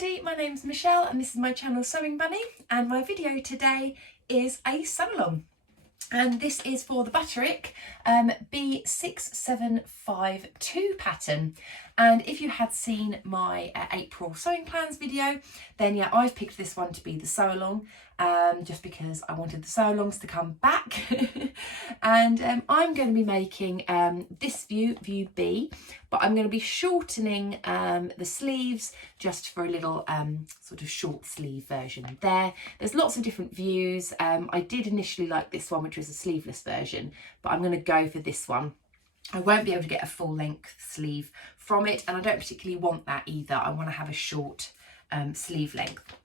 everybody, my name's Michelle and this is my channel Sewing Bunny, and my video today is a sew along, and this is for the Butterick B6752 pattern. And if you had seen my April sewing plans video, then yeah, I've picked this one to be the sew along, just because I wanted the sew alongs to come back. And I'm going to be making this view B, but I'm going to be shortening the sleeves just for a little sort of short sleeve version there. There's lots of different views. I did initially like this one, which was a sleeveless version, but I'm going to go for this one. I won't be able to get a full length sleeve from it, and I don't particularly want that either. I want to have a short sleeve length.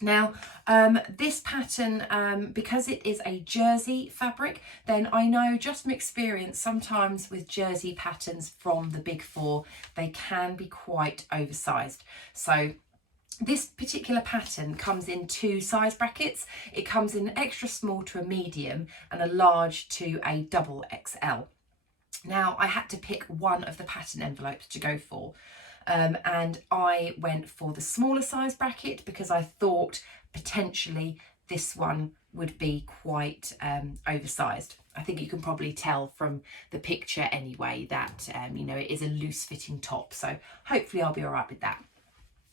Now, this pattern, because it is a jersey fabric, then I know just from experience, sometimes with jersey patterns from the big four, they can be quite oversized. So this particular pattern comes in two size brackets. It comes in extra small to a medium and a large to a double XL. Now, I had to pick one of the pattern envelopes to go for. And I went for the smaller size bracket because I thought potentially this one would be quite oversized. I think you can probably tell from the picture anyway that, you know, it is a loose fitting top. So hopefully I'll be all right with that.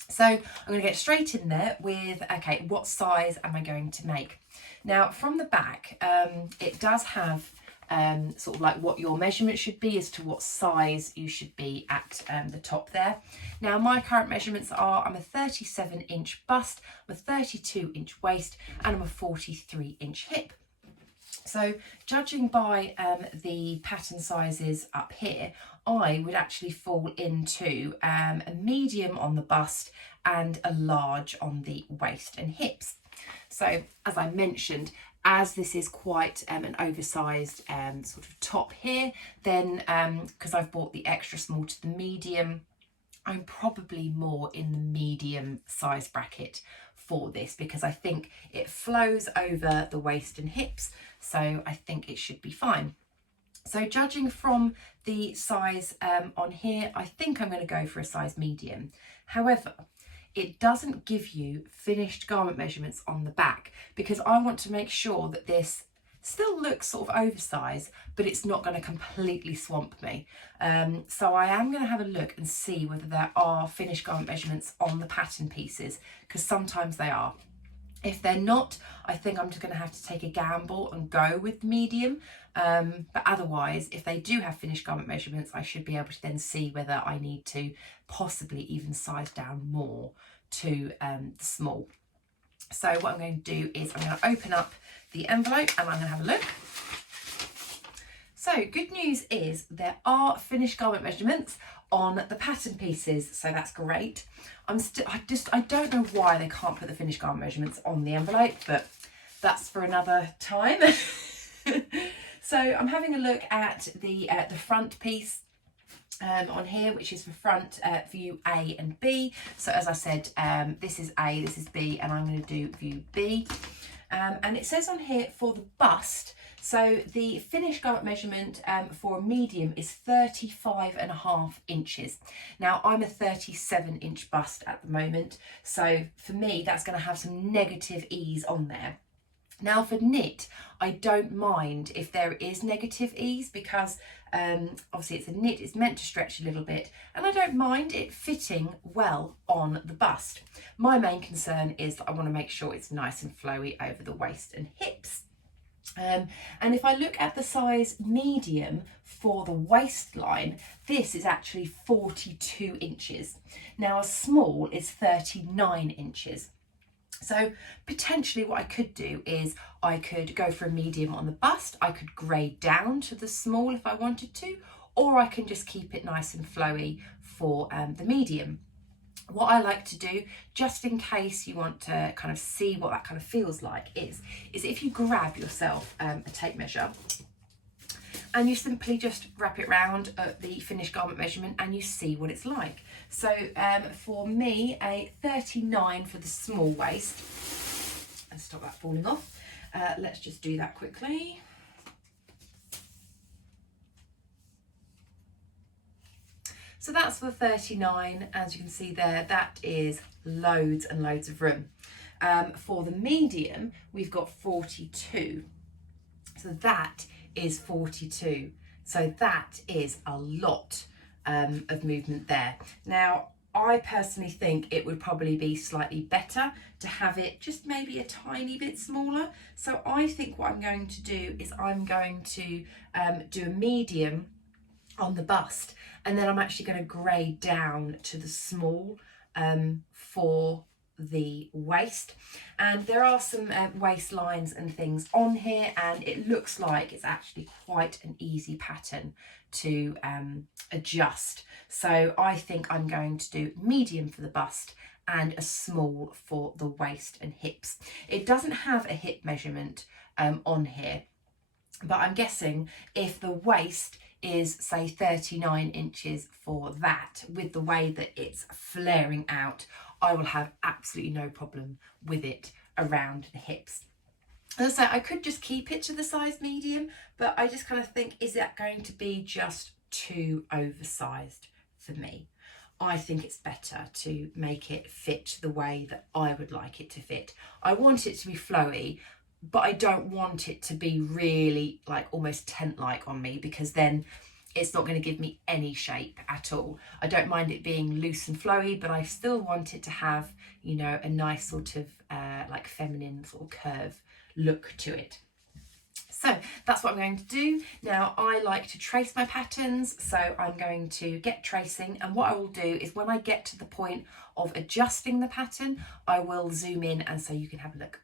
So I'm going to get straight in there with, okay, what size am I going to make? Now, from the back, it does have sort of like what your measurement should be as to what size you should be at the top there. Now, my current measurements are, I'm a 37-inch bust, I'm a 32-inch waist, and I'm a 43-inch hip. So judging by the pattern sizes up here, I would actually fall into a medium on the bust and a large on the waist and hips. So as I mentioned, as this is quite an oversized sort of top here, then because I've bought the extra small to the medium, I'm probably more in the medium size bracket for this because I think it flows over the waist and hips, so I think it should be fine. So judging from the size on here, I think I'm going to go for a size medium. However, it doesn't give you finished garment measurements on the back because I want to make sure that this still looks sort of oversized, but it's not going to completely swamp me. So I am going to have a look and see whether there are finished garment measurements on the pattern pieces, because sometimes they are. If they're not, I think I'm just going to have to take a gamble and go with medium. But otherwise, if they do have finished garment measurements, I should be able to then see whether I need to possibly even size down more to the small. So what I'm going to do is I'm going to open up the envelope and I'm going to have a look. So good news is there are finished garment measurements on the pattern pieces, so that's great. I don't know why they can't put the finished garment measurements on the envelope, but that's for another time. So I'm having a look at the front piece on here, which is for front view A and B. So as I said, this is A, this is B, and I'm going to do view B. And it says on here for the bust, so the finished garment measurement for a medium is 35.5 inches. Now, I'm a 37-inch bust at the moment, so for me, that's going to have some negative ease on there. Now for knit, I don't mind if there is negative ease because obviously it's a knit, it's meant to stretch a little bit, and I don't mind it fitting well on the bust. My main concern is that I want to make sure it's nice and flowy over the waist and hips. And if I look at the size medium for the waistline, this is actually 42 inches. Now a small is 39 inches. So potentially what I could do is I could go for a medium on the bust, I could grade down to the small if I wanted to, or I can just keep it nice and flowy for the medium. What I like to do, just in case you want to kind of see what that kind of feels like, is if you grab yourself a tape measure and you simply just wrap it round at the finished garment measurement and you see what it's like. So for me, a 39 for the small waist, and stop that falling off. Let's just do that quickly. So that's for 39, as you can see there, that is loads and loads of room. For the medium, we've got 42. So that is 42. So that is a lot of movement there. Now, I personally think it would probably be slightly better to have it just maybe a tiny bit smaller. So I think what I'm going to do is I'm going to do a medium on the bust, and then I'm actually going to grade down to the small for the waist. And there are some waist lines and things on here, and it looks like it's actually quite an easy pattern to adjust. So I think I'm going to do medium for the bust and a small for the waist and hips. It doesn't have a hip measurement on here, but I'm guessing if the waist is say 39 inches for that, with the way that it's flaring out, I will have absolutely no problem with it around the hips. As I say, I could just keep it to the size medium, but I just kind of think, is that going to be just too oversized for me? I think it's better to make it fit the way that I would like it to fit. I want it to be flowy, but I don't want it to be really like almost tent-like on me, because then it's not going to give me any shape at all. I don't mind it being loose and flowy, but I still want it to have, you know, a nice sort of like feminine sort of curve look to it. So that's what I'm going to do. Now, I like to trace my patterns, so I'm going to get tracing, and what I will do is when I get to the point of adjusting the pattern, I will zoom in and so you can have a look.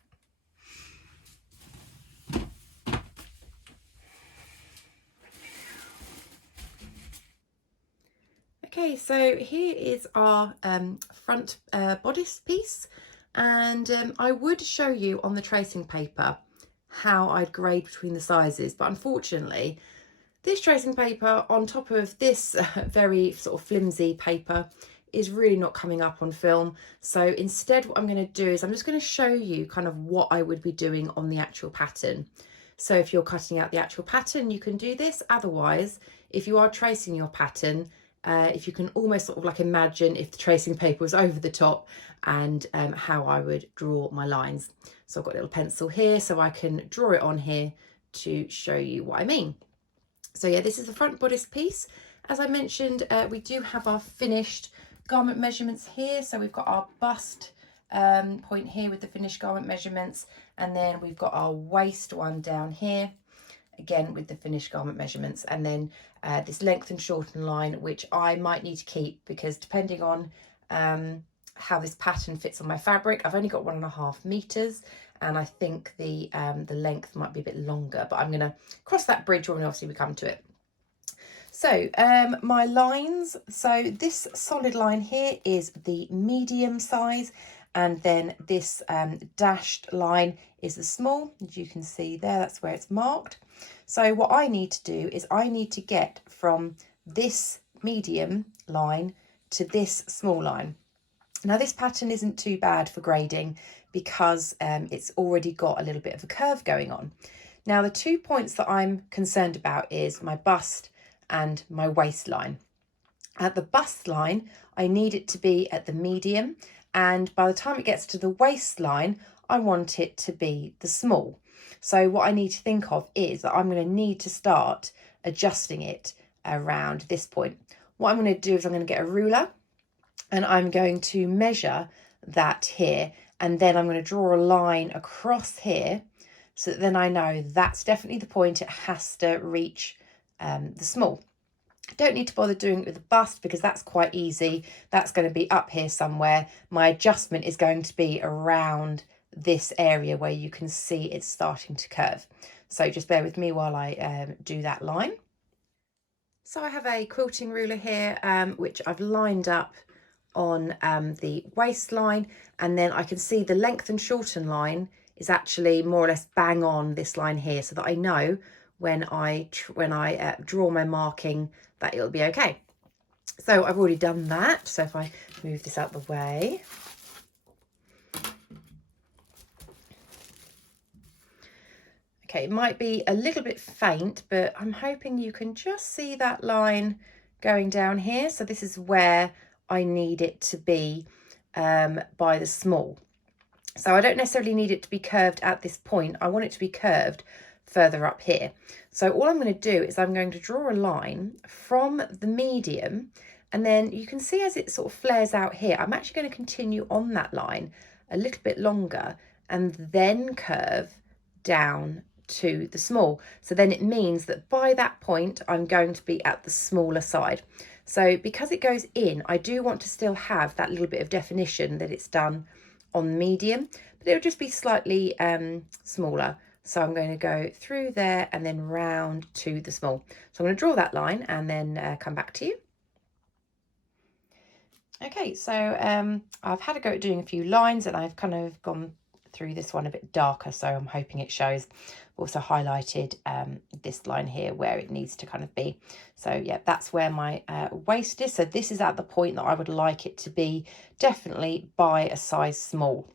Okay, so here is our front bodice piece, and I would show you on the tracing paper how I'd grade between the sizes, but unfortunately this tracing paper on top of this very sort of flimsy paper is really not coming up on film. So instead what I'm going to do is I'm just going to show you kind of what I would be doing on the actual pattern. So if you're cutting out the actual pattern, you can do this. Otherwise, if you are tracing your pattern, if you can almost sort of like imagine if the tracing paper was over the top, and how I would draw my lines. So I've got a little pencil here so I can draw it on here to show you what I mean. So yeah, this is the front bodice piece. As I mentioned, we do have our finished garment measurements here. So we've got our bust point here with the finished garment measurements, and then we've got our waist one down here, again with the finished garment measurements, and then this length and shorten line, which I might need to keep because depending on how this pattern fits on my fabric, I've only got 1.5 meters, and I think the length might be a bit longer, but I'm going to cross that bridge when obviously we come to it. So my lines, so this solid line here is the medium size, and then this dashed line is the small, as you can see there, that's where it's marked. So what I need to do is I need to get from this medium line to this small line. Now this pattern isn't too bad for grading because it's already got a little bit of a curve going on. Now the 2 points that I'm concerned about is my bust and my waistline. At the bust line, I need it to be at the medium, and by the time it gets to the waistline, I want it to be the small. So what I need to think of is that I'm going to need to start adjusting it around this point. What I'm going to do is I'm going to get a ruler and I'm going to measure that here, and then I'm going to draw a line across here so that then I know that's definitely the point it has to reach the small. I don't need to bother doing it with the bust because that's quite easy. That's going to be up here somewhere. My adjustment is going to be around this area where you can see it's starting to curve. So just bear with me while I do that line. So I have a quilting ruler here, which I've lined up on the waistline, and then I can see the length and shorten line is actually more or less bang on this line here, so that I know when I draw my marking that it'll be okay. So I've already done that. So if I move this out the way. Okay, it might be a little bit faint, but I'm hoping you can just see that line going down here. So this is where I need it to be by the small. So I don't necessarily need it to be curved at this point. I want it to be curved further up here. So all I'm going to do is I'm going to draw a line from the medium, and then you can see as it sort of flares out here, I'm actually going to continue on that line a little bit longer and then curve down to the small. So then it means that by that point, I'm going to be at the smaller side. So because it goes in, I do want to still have that little bit of definition that it's done on medium, but it'll just be slightly smaller. So I'm going to go through there and then round to the small. So I'm going to draw that line and then come back to you. Okay, so I've had a go at doing a few lines, and I've kind of gone through this one a bit darker, so I'm hoping it shows. I've also highlighted this line here where it needs to kind of be. So yeah, that's where my waist is. So this is at the point that I would like it to be, definitely by a size small.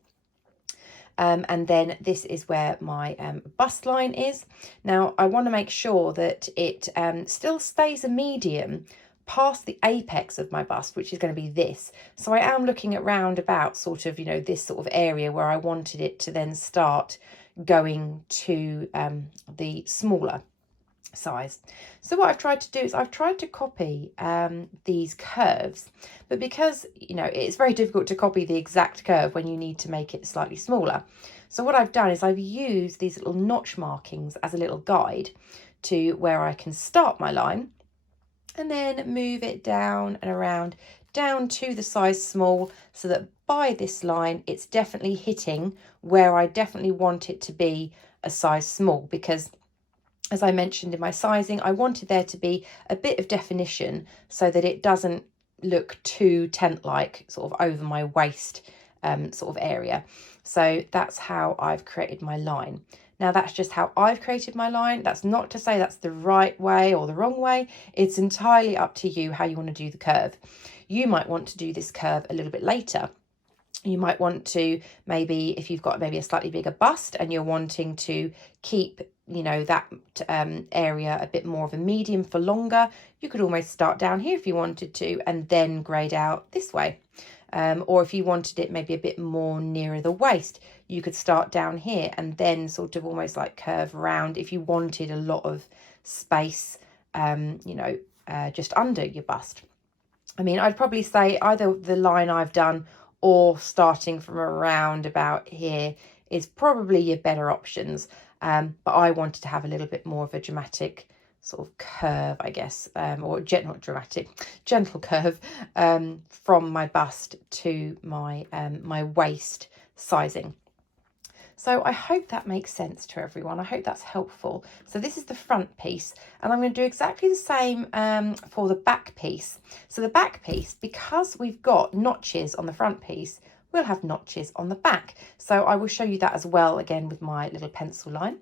And then this is where my bust line is. Now I want to make sure that it still stays a medium past the apex of my bust, which is going to be this. So I am looking at round about sort of, you know, this sort of area where I wanted it to then start going to the smaller size. So what I've tried to do is I've tried to copy these curves, but because, you know, it's very difficult to copy the exact curve when you need to make it slightly smaller. So what I've done is I've used these little notch markings as a little guide to where I can start my line and then move it down and around down to the size small, so that by this line it's definitely hitting where I definitely want it to be a size small, because as I mentioned in my sizing, I wanted there to be a bit of definition so that it doesn't look too tent-like sort of over my waist sort of area. So that's how I've created my line. Now that's just how I've created my line. That's not to say that's the right way or the wrong way. It's entirely up to you how you want to do the curve. You might want to do this curve a little bit later. You might want to, maybe if you've got maybe a slightly bigger bust and you're wanting to keep, you know, that area a bit more of a medium for longer, you could almost start down here if you wanted to and then grade out this way. Or if you wanted it maybe a bit more nearer the waist, you could start down here and then sort of almost like curve around if you wanted a lot of space, you know, just under your bust. I mean, I'd probably say either the line I've done or starting from around about here is probably your better options. But I wanted to have a little bit more of a dramatic sort of curve, I guess, or not dramatic, gentle curve from my bust to my my waist sizing. So I hope that makes sense to everyone. I hope that's helpful. So this is the front piece, and I'm going to do exactly the same for the back piece. So the back piece, because we've got notches on the front piece, we'll have notches on the back. So I will show you that as well, again with my little pencil line.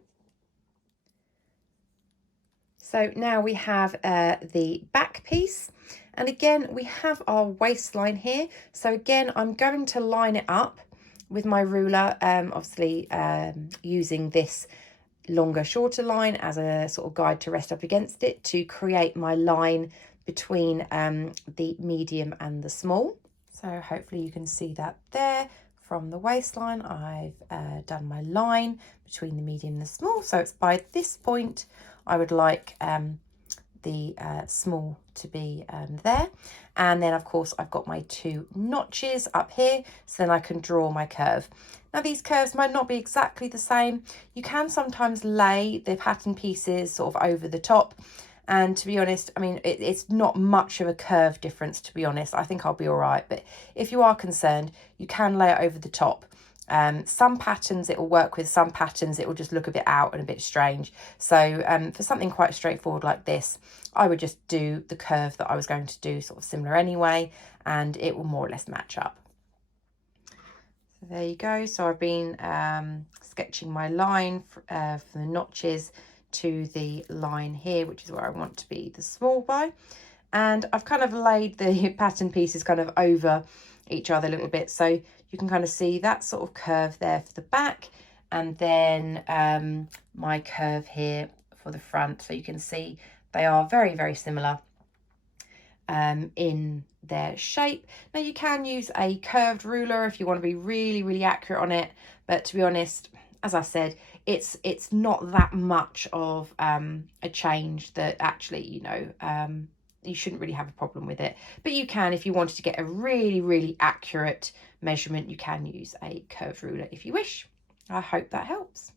So now we have the back piece, and again we have our waistline here. So again, I'm going to line it up with my ruler, obviously using this longer shorter line as a sort of guide to rest up against it to create my line between the medium and the small. So hopefully you can see that there from the waistline. I've done my line between the medium and the small, so it's by this point I would like the small to be there. And then of course I've got my two notches up here, so then I can draw my curve. Now these curves might not be exactly the same. You can sometimes lay the pattern pieces sort of over the top, and to be honest, I mean, it's not much of a curve difference, to be honest. I think I'll be all right, but if you are concerned, you can lay it over the top. Some patterns it will work with, some patterns it will just look a bit out and a bit strange. So for something quite straightforward like this, I would just do the curve that I was going to do sort of similar anyway, and it will more or less match up. So there you go. So I've been sketching my line from the notches to the line here, which is where I want to be the small by, and I've kind of laid the pattern pieces kind of over each other a little bit, so you can kind of see that sort of curve there for the back, and then my curve here for the front. So you can see they are very, very similar. in their shape. Now you can use a curved ruler if you want to be really, really accurate on it, but to be honest, as I said, it's not that much of a change that actually, you know, you shouldn't really have a problem with it. But you can, if you wanted to get a really, really accurate measurement, you can use a curved ruler if you wish. I hope that helps.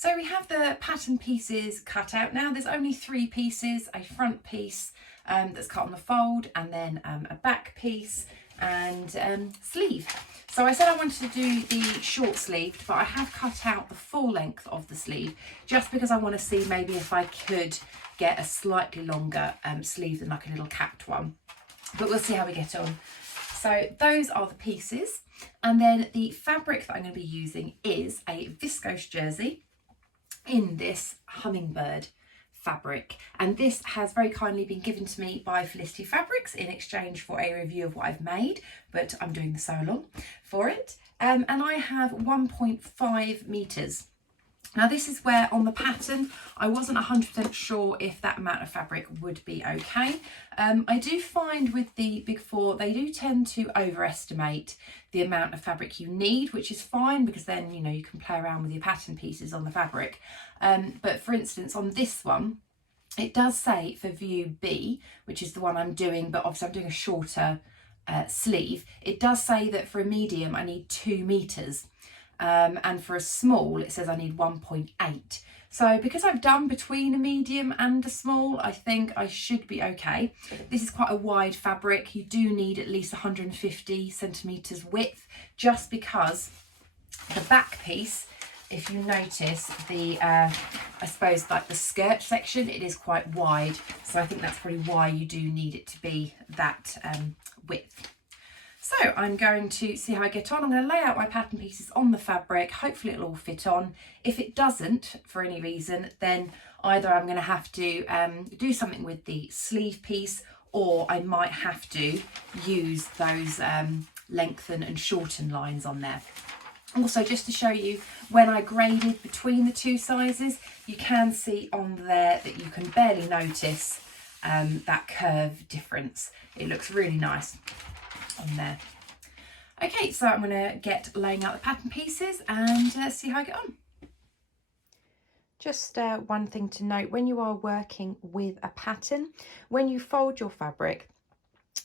So we have the pattern pieces cut out now. There's only 3 pieces, a front piece that's cut on the fold, and then a back piece and sleeve. So I said I wanted to do the short sleeved, but I have cut out the full length of the sleeve just because I want to see maybe if I could get a slightly longer sleeve than like a little capped one. But we'll see how we get on. So those are the pieces. And then the fabric that I'm going to be using is a viscose jersey in this hummingbird fabric, and this has very kindly been given to me by Felicity Fabrics in exchange for a review of what I've made, but I'm doing the sew along for it, and I have 1.5 meters. Now this is where on the pattern I wasn't 100% sure if that amount of fabric would be okay. I do find with the Big Four they do tend to overestimate the amount of fabric you need, which is fine because then you know you can play around with your pattern pieces on the fabric. But for instance on this one it does say for view B, which is the one I'm doing, but obviously I'm doing a shorter sleeve, it does say that for a medium I need 2 meters. And for a small it says I need 1.8. So because I've done between a medium and a small, I think I should be okay. This is quite a wide fabric. You do need at least 150 centimeters width, just because the back piece, if you notice the I suppose like the skirt section, it is quite wide, so I think that's probably why you do need it to be that width. So I'm going to see how I get on. I'm going to lay out my pattern pieces on the fabric. Hopefully it'll all fit on. If it doesn't for any reason, then either I'm going to have to do something with the sleeve piece, or I might have to use those lengthen and shorten lines on there. Also, just to show you, when I graded between the 2 sizes, you can see on there that you can barely notice that curve difference. It looks really nice on there. Okay, so I'm going to get laying out the pattern pieces and see how I get on. Just one thing to note, when you are working with a pattern, when you fold your fabric,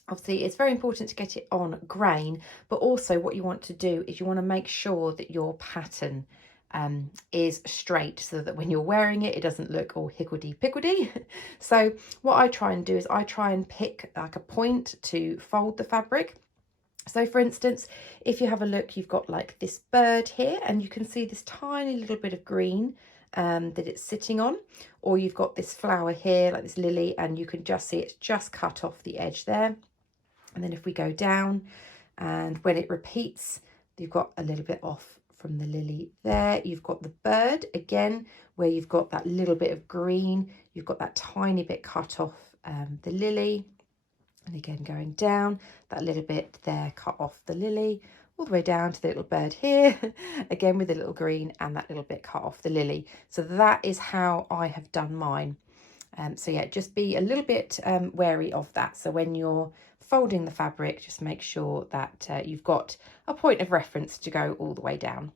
obviously it's very important to get it on grain, but also what you want to do is you want to make sure that your pattern is straight, so that when you're wearing it, it doesn't look all higgledy-piggledy. So what I try and do is I try and pick like a point to fold the fabric. So for instance, if you have a look, you've got like this bird here, and you can see this tiny little bit of green that it's sitting on, or you've got this flower here, like this lily, and you can just see it's just cut off the edge there. And then if we go down, and when it repeats, you've got a little bit off from the lily there. You've got the bird again, where you've got that little bit of green. You've got that tiny bit cut off the lily. And again, going down, that little bit there cut off the lily, all the way down to the little bird here, again with the little green and that little bit cut off the lily. So that is how I have done mine. So yeah, just be a little bit wary of that. So when you're folding the fabric, just make sure that you've got a point of reference to go all the way down.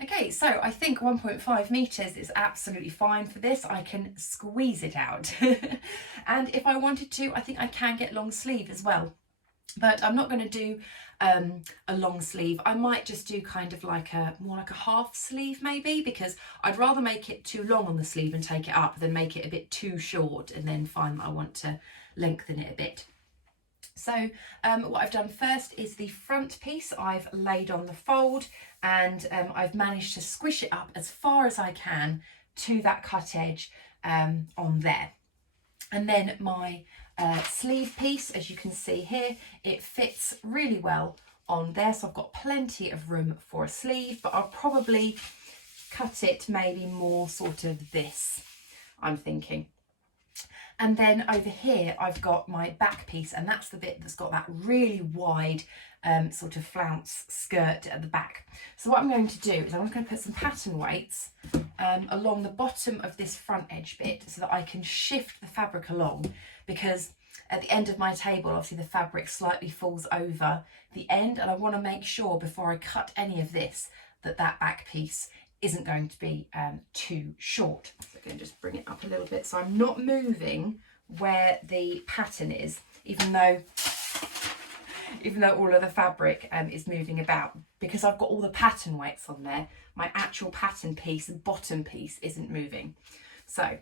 Okay, so I think 1.5 meters is absolutely fine for this. I can squeeze it out. And if I wanted to, I think I can get long sleeve as well. But I'm not going to do a long sleeve. I might just do kind of like more like a half sleeve maybe, because I'd rather make it too long on the sleeve and take it up than make it a bit too short and then find that I want to lengthen it a bit. So what I've done first is the front piece I've laid on the fold, and I've managed to squish it up as far as I can to that cut edge on there. And then my sleeve piece, as you can see here, it fits really well on there. So I've got plenty of room for a sleeve, but I'll probably cut it maybe more sort of this, I'm thinking. And then over here, I've got my back piece, and that's the bit that's got that really wide sort of flounce skirt at the back. So what I'm going to do is I'm going to put some pattern weights along the bottom of this front edge bit so that I can shift the fabric along, because at the end of my table, obviously the fabric slightly falls over the end, and I want to make sure before I cut any of this that that back piece isn't going to be too short. So I'm going to just bring it up a little bit so I'm not moving where the pattern is, even though all of the fabric is moving about, because I've got all the pattern weights on there. My actual pattern piece, the bottom piece, isn't moving. So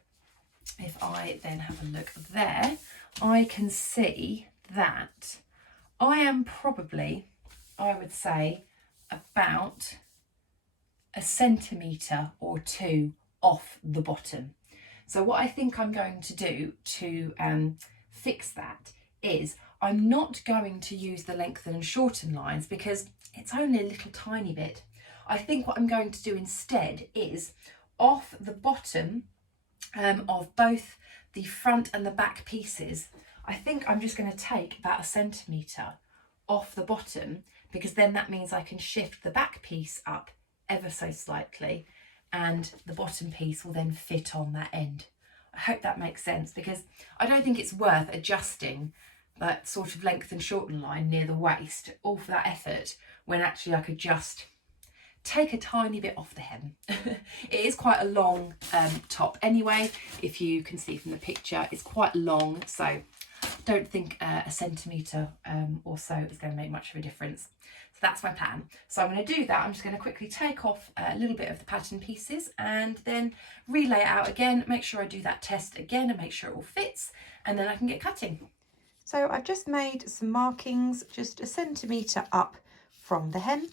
if I then have a look there, I can see that I am probably, I would say, about a centimetre or two off the bottom. So what I think I'm going to do to fix that is I'm not going to use the lengthen and shorten lines, because it's only a little tiny bit. I think what I'm going to do instead is off the bottom of both the front and the back pieces, I think I'm just going to take about a centimetre off the bottom, because then that means I can shift the back piece up ever so slightly and the bottom piece will then fit on that end. I hope that makes sense, because I don't think it's worth adjusting that sort of length and shorten line near the waist, all for that effort, when actually I could just take a tiny bit off the hem. It is quite a long top anyway, if you can see from the picture, it's quite long, so I don't think a centimetre or so is going to make much of a difference. So that's my plan. So I'm going to do that. I'm just going to quickly take off a little bit of the pattern pieces and then relay it out again, make sure I do that test again and make sure it all fits, and then I can get cutting. So I've just made some markings just a centimetre up from the hem,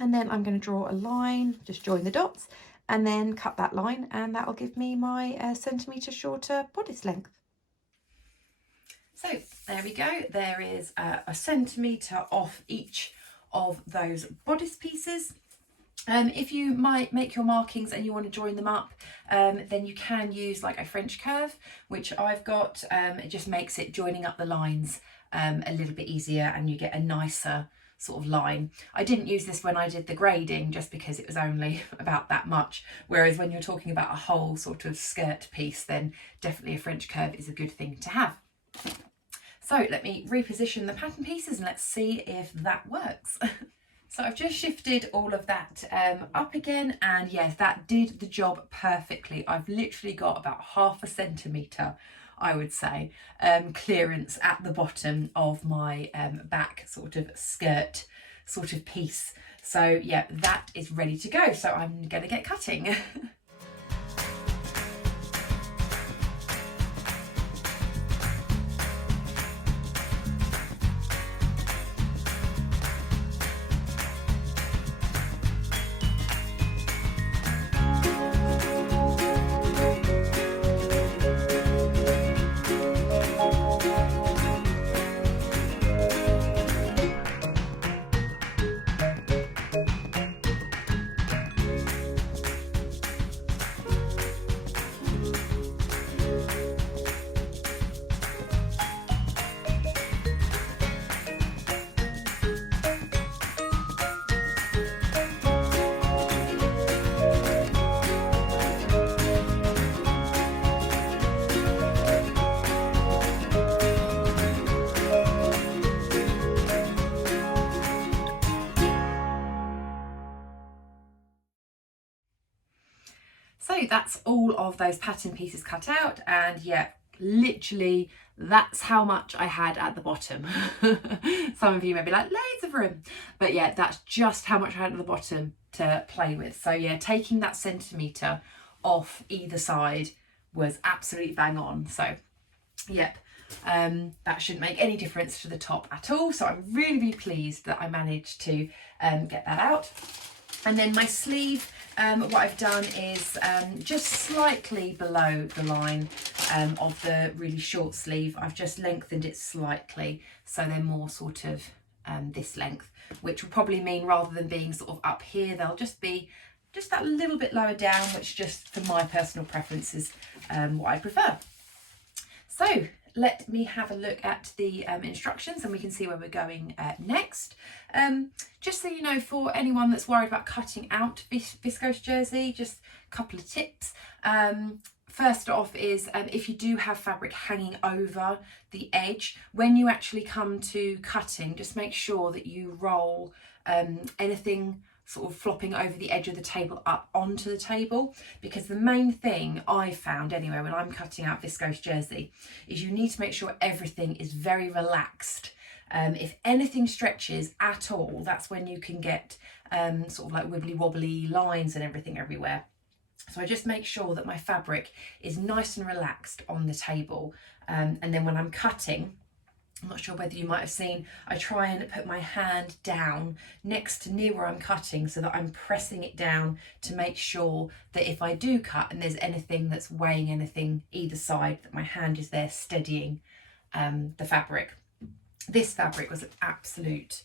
and then I'm going to draw a line, just join the dots and then cut that line, and that will give me my centimetre shorter bodice length. So there we go, there is a centimetre off each of those bodice pieces. If you might make your markings and you want to join them up, then you can use like a French curve, which I've got. It just makes it joining up the lines a little bit easier, and you get a nicer sort of line. I didn't use this when I did the grading just because it was only about that much, whereas when you're talking about a whole sort of skirt piece, then definitely a French curve is a good thing to have. So let me reposition the pattern pieces and let's see if that works. So I've just shifted all of that up again, and yes, that did the job perfectly. I've literally got about half a centimetre, I would say, clearance at the bottom of my back sort of skirt sort of piece. So yeah, that is ready to go. So I'm going to get cutting. So that's all of those pattern pieces cut out, and yeah, literally that's how much I had at the bottom. Some of you may be like, loads of room, but yeah, that's just how much I had at the bottom to play with. So yeah, taking that centimetre off either side was absolutely bang on. So yep, that shouldn't make any difference to the top at all. So I'm really, really pleased that I managed to get that out. And then my sleeve, what I've done is just slightly below the line of the really short sleeve, I've just lengthened it slightly so they're more sort of this length, which will probably mean rather than being sort of up here, they'll just be just that little bit lower down, which just for my personal preference is what I prefer. So let me have a look at the instructions and we can see where we're going next. Just so you know, for anyone that's worried about cutting out viscose jersey, just a couple of tips. First off is if you do have fabric hanging over the edge, when you actually come to cutting, just make sure that you roll anything sort of flopping over the edge of the table up onto the table, because the main thing I found anyway when I'm cutting out viscose jersey is you need to make sure everything is very relaxed. If anything stretches at all, that's when you can get sort of like wibbly wobbly lines and everything everywhere. So I just make sure that my fabric is nice and relaxed on the table, and then when I'm cutting, I'm not sure whether you might have seen, I try and put my hand down next to near where I'm cutting so that I'm pressing it down to make sure that if I do cut and there's anything that's weighing anything either side, that my hand is there steadying the fabric. This fabric was an absolute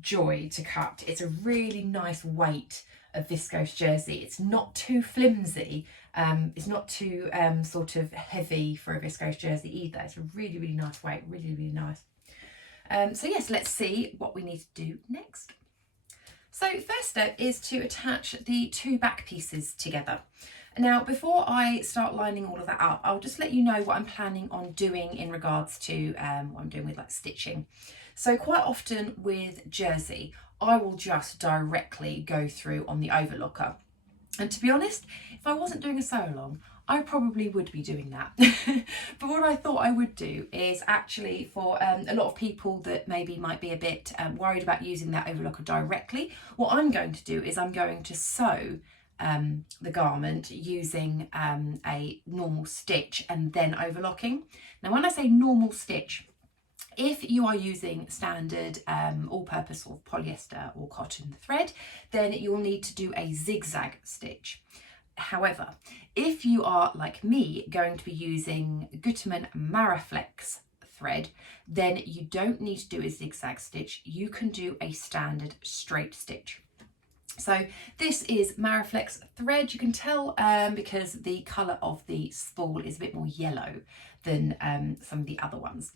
joy to cut. It's a really nice weight of viscose jersey. It's not too flimsy, it's not too sort of heavy for a viscose jersey either. It's a really, really nice weight, really, really nice. So yes, let's see what we need to do next. So first step is to attach the two back pieces together. Now, before I start lining all of that up, I'll just let you know what I'm planning on doing in regards to what I'm doing with like stitching. So quite often with jersey, I will just directly go through on the overlocker. And to be honest, if I wasn't doing a sew along, I probably would be doing that. But what I thought I would do is actually for a lot of people that maybe might be a bit worried about using that overlocker directly, what I'm going to do is I'm going to sew the garment using a normal stitch and then overlocking. Now, when I say normal stitch, if you are using standard all-purpose or polyester or cotton thread, then you'll need to do a zigzag stitch. However, if you are like me going to be using Gutermann Maraflex thread, then you don't need to do a zigzag stitch. You can do a standard straight stitch. So this is Maraflex thread. You can tell because the colour of the spool is a bit more yellow than some of the other ones.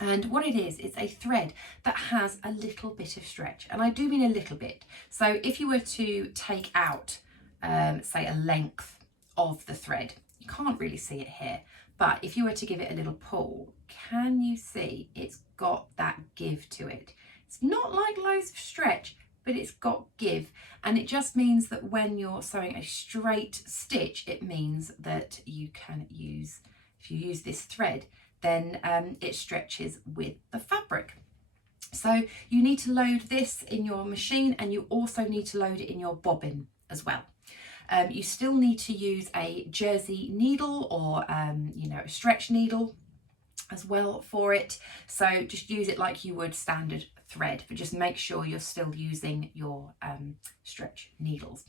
And what it is, it's a thread that has a little bit of stretch. And I do mean a little bit. So if you were to take out, say, a length of the thread, you can't really see it here, but if you were to give it a little pull, can you see it's got that give to it? It's not like loads of stretch, but it's got give. And it just means that when you're sewing a straight stitch, it means that you can use, if you use this thread, then it stretches with the fabric. So you need to load this in your machine, and you also need to load it in your bobbin as well. You still need to use a jersey needle or you know, a stretch needle as well for it. So just use it like you would standard thread, but just make sure you're still using your stretch needles.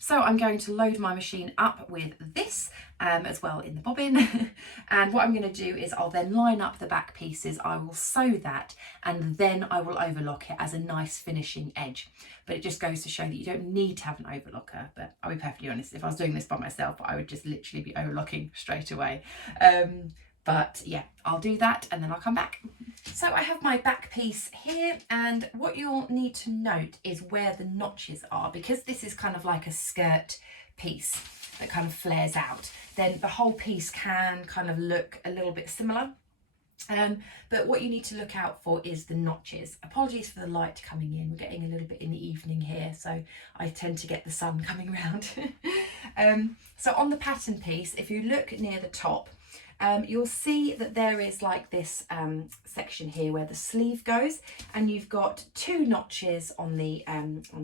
So I'm going to load my machine up with this as well in the bobbin. And what I'm going to do is I'll then line up the back pieces. I will sew that and then I will overlock it as a nice finishing edge. But it just goes to show that you don't need to have an overlocker. But I'll be perfectly honest, if I was doing this by myself, I would just literally be overlocking straight away. But yeah, I'll do that and then I'll come back. So I have my back piece here, and what you'll need to note is where the notches are, because this is kind of like a skirt piece that kind of flares out, then the whole piece can kind of look a little bit similar. But what you need to look out for is the notches. Apologies for the light coming in. We're getting a little bit in the evening here, so I tend to get the sun coming round. So on the pattern piece, if you look near the top, you'll see that there is like this section here where the sleeve goes, and you've got 2 notches on the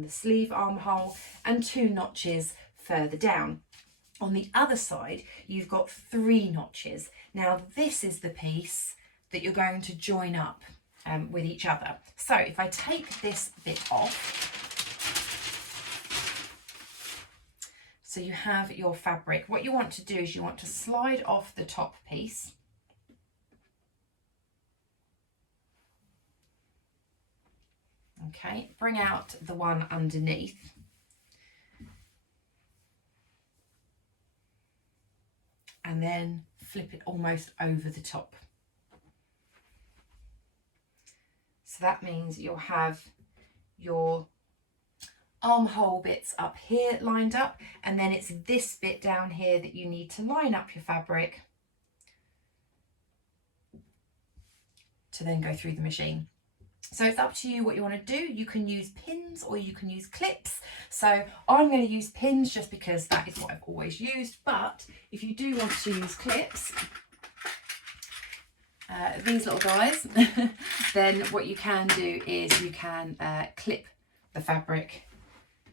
sleeve armhole and 2 notches further down. On the other side, you've got 3 notches. Now this is the piece that you're going to join up with each other. So if I take this bit off, so you have your fabric, what you want to do is you want to slide off the top piece. Okay, bring out the one underneath. And then flip it almost over the top. So that means you'll have your armhole bits up here lined up, and then it's this bit down here that you need to line up your fabric to then go through the machine. So it's up to you what you want to do. You can use pins or you can use clips. So I'm going to use pins just because that is what I've always used. But if you do want to use clips, these little guys, then what you can do is you can clip the fabric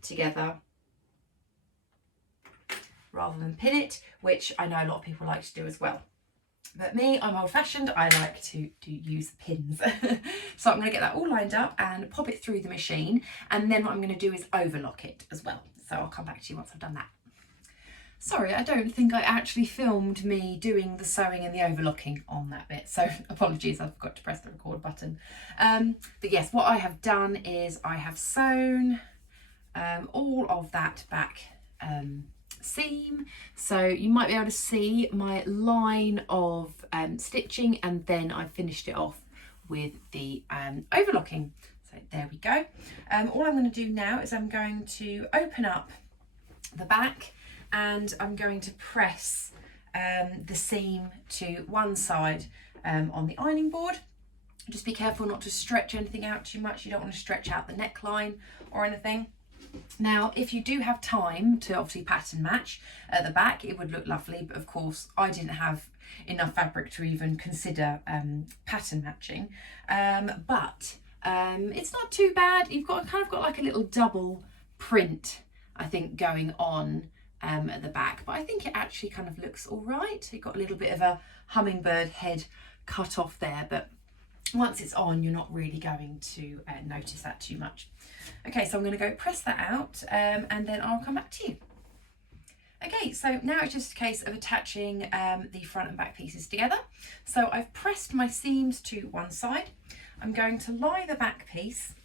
together rather than pin it, which I know a lot of people like to do as well. But me, I'm old-fashioned, I like to use pins. So I'm going to get that all lined up and pop it through the machine, and then what I'm going to do is overlock it as well. So I'll come back to you once I've done that. Sorry, I don't think I actually filmed me doing the sewing and the overlocking on that bit, so apologies, I forgot to press the record button. But yes, what I have done is I have sewn all of that back seam, so you might be able to see my line of stitching, and then I finished it off with the overlocking. So there we go. All I'm going to do now is I'm going to open up the back, and I'm going to press the seam to one side on the ironing board. Just be careful not to stretch anything out too much. You don't want to stretch out the neckline or anything. Now, if you do have time to obviously pattern match at the back, it would look lovely, but of course I didn't have enough fabric to even consider pattern matching. But it's not too bad. You've got kind of got like a little double print, I think, going on at the back, but I think it actually kind of looks all right. You've got a little bit of a hummingbird head cut off there, but once it's on, you're not really going to notice that too much. Okay, so I'm going to go press that out and then I'll come back to you. Okay, so now it's just a case of attaching the front and back pieces together. So I've pressed my seams to one side. I'm going to lie the back piece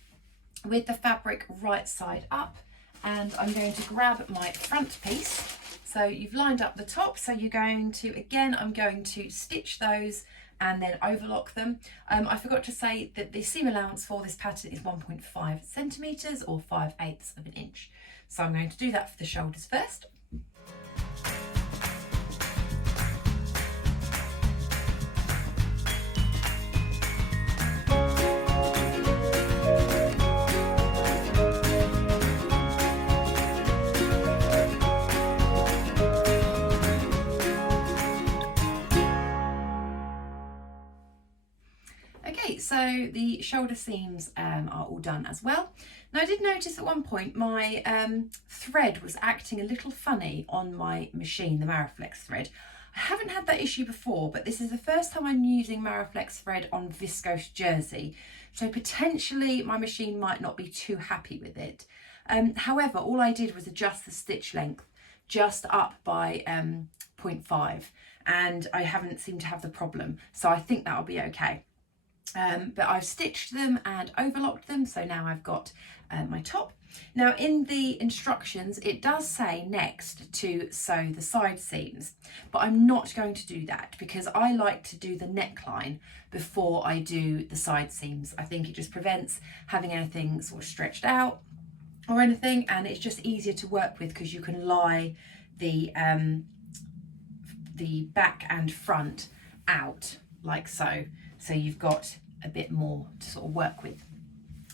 with the fabric right side up, and I'm going to grab my front piece. So you've lined up the top, so you're going to, again, I'm going to stitch those and then overlock them. I forgot to say that the seam allowance for this pattern is 1.5 centimetres or 5/8 of an inch. So I'm going to do that for the shoulders first. So the shoulder seams are all done as well. Now I did notice at one point my thread was acting a little funny on my machine, the Mariflex thread. I haven't had that issue before, but this is the first time I'm using Mariflex thread on viscose jersey. So potentially my machine might not be too happy with it. However, all I did was adjust the stitch length just up by 0.5, and I haven't seemed to have the problem. So I think that'll be okay. But I've stitched them and overlocked them, so now I've got my top. Now in the instructions it does say next to sew the side seams, but I'm not going to do that because I like to do the neckline before I do the side seams. I think it just prevents having anything sort of stretched out or anything, and it's just easier to work with because you can lie the back and front out like so. so you've got a bit more to sort of work with.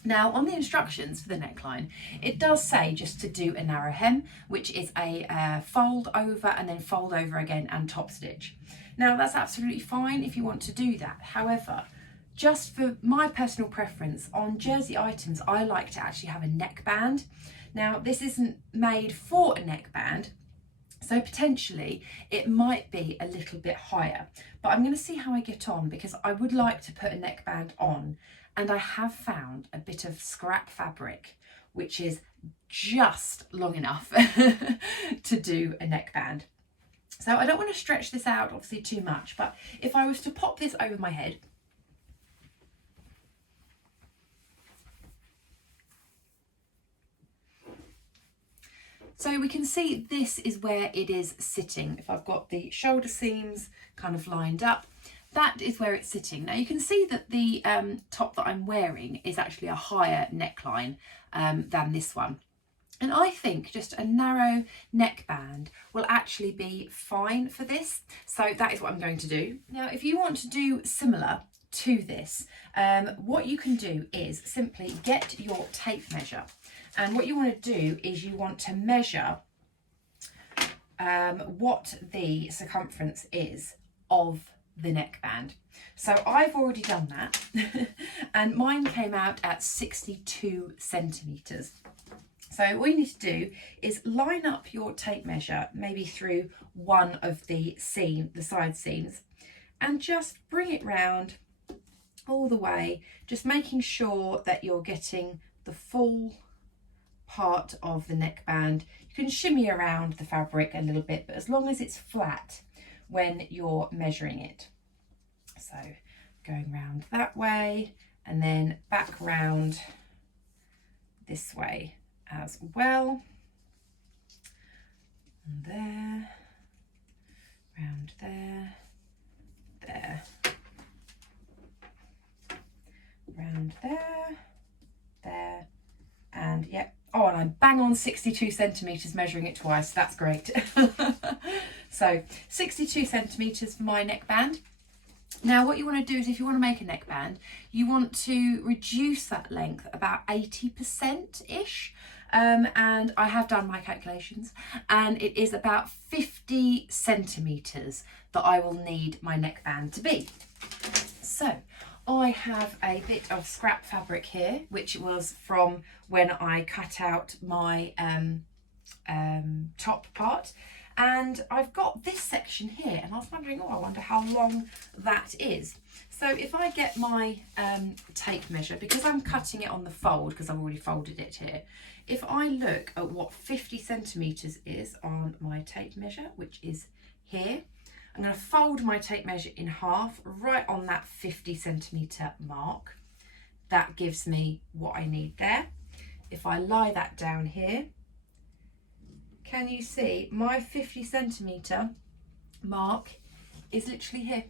Now on the instructions for the neckline, it does say just to do a narrow hem, which is a fold over and then fold over again and top stitch. Now that's absolutely fine if you want to do that. However, just for my personal preference, on jersey items, I like to actually have a neckband. Now this isn't made for a neckband, so potentially it might be a little bit higher, but I'm going to see how I get on because I would like to put a neckband on, and I have found a bit of scrap fabric which is just long enough to do a neckband. So I don't want to stretch this out obviously too much, but if I was to pop this over my head, so we can see this is where it is sitting. If I've got the shoulder seams kind of lined up, that is where it's sitting. Now you can see that the top that I'm wearing is actually a higher neckline than this one. And I think just a narrow neckband will actually be fine for this. So that is what I'm going to do. Now, if you want to do similar to this, what you can do is simply get your tape measure. And what you want to do is you want to measure what the circumference is of the neckband. So I've already done that and mine came out at 62 centimetres. So all you need to do is line up your tape measure maybe through one of the side seams, and just bring it round all the way, just making sure that you're getting the full part of the neckband. You can shimmy around the fabric a little bit, but as long as it's flat when you're measuring it. So going round that way and then back round this way as well. And there, round there, there, round there, there, and yep. Oh, and I'm bang on 62 centimetres measuring it twice. That's great. So 62 centimetres for my neckband. Now what you want to do is, if you want to make a neckband, you want to reduce that length about 80%-ish. And I have done my calculations, and it is about 50 centimetres that I will need my neckband to be. So I have a bit of scrap fabric here, which was from when I cut out my top part, and I've got this section here, and I was wondering, oh, I wonder how long that is. So if I get my tape measure, because I'm cutting it on the fold because I've already folded it here, if I look at what 50 centimetres is on my tape measure, which is here, I'm going to fold my tape measure in half right on that 50 centimetre mark. That gives me what I need there. If I lie that down here, can you see my 50 centimetre mark is literally here.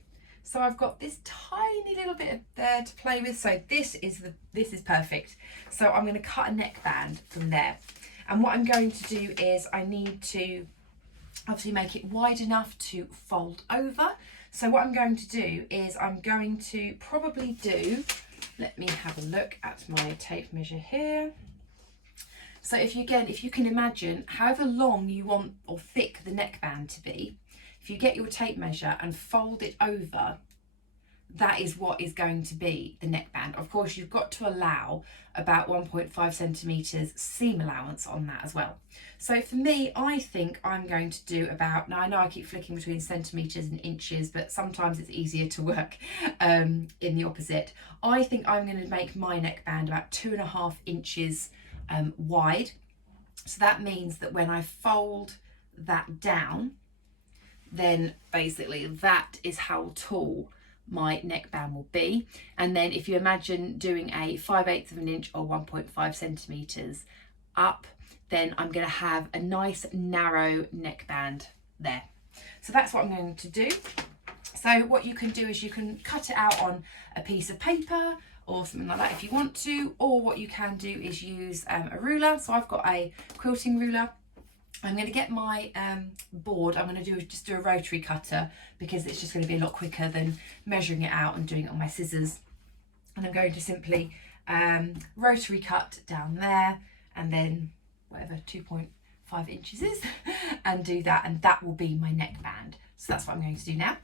So I've got this tiny little bit there to play with. So this is perfect. So I'm going to cut a neckband from there. And what I'm going to do is I need to obviously make it wide enough to fold over. So what I'm going to do is I'm going to probably do, let me have a look at my tape measure here. So if you can imagine however long you want or thick the neckband to be, if you get your tape measure and fold it over, that is what is going to be the neckband. Of course, you've got to allow about 1.5 centimetres seam allowance on that as well. So for me, I think I'm going to do about, now I know I keep flicking between centimetres and inches, but sometimes it's easier to work in the opposite. I think I'm going to make my neckband about 2.5 inches wide. So that means that when I fold that down, then basically that is how tall my neckband will be. And then if you imagine doing a 5/8 of an inch or 1.5 centimetres up, then I'm going to have a nice narrow neckband there. So that's what I'm going to do. So what you can do is you can cut it out on a piece of paper or something like that if you want to, or what you can do is use a ruler. So I've got a quilting ruler, I'm going to get my board. I'm going to just do a rotary cutter because it's just going to be a lot quicker than measuring it out and doing it on my scissors. And I'm going to simply rotary cut down there, and then whatever 2.5 inches is, and do that, and that will be my neckband. So that's what I'm going to do now.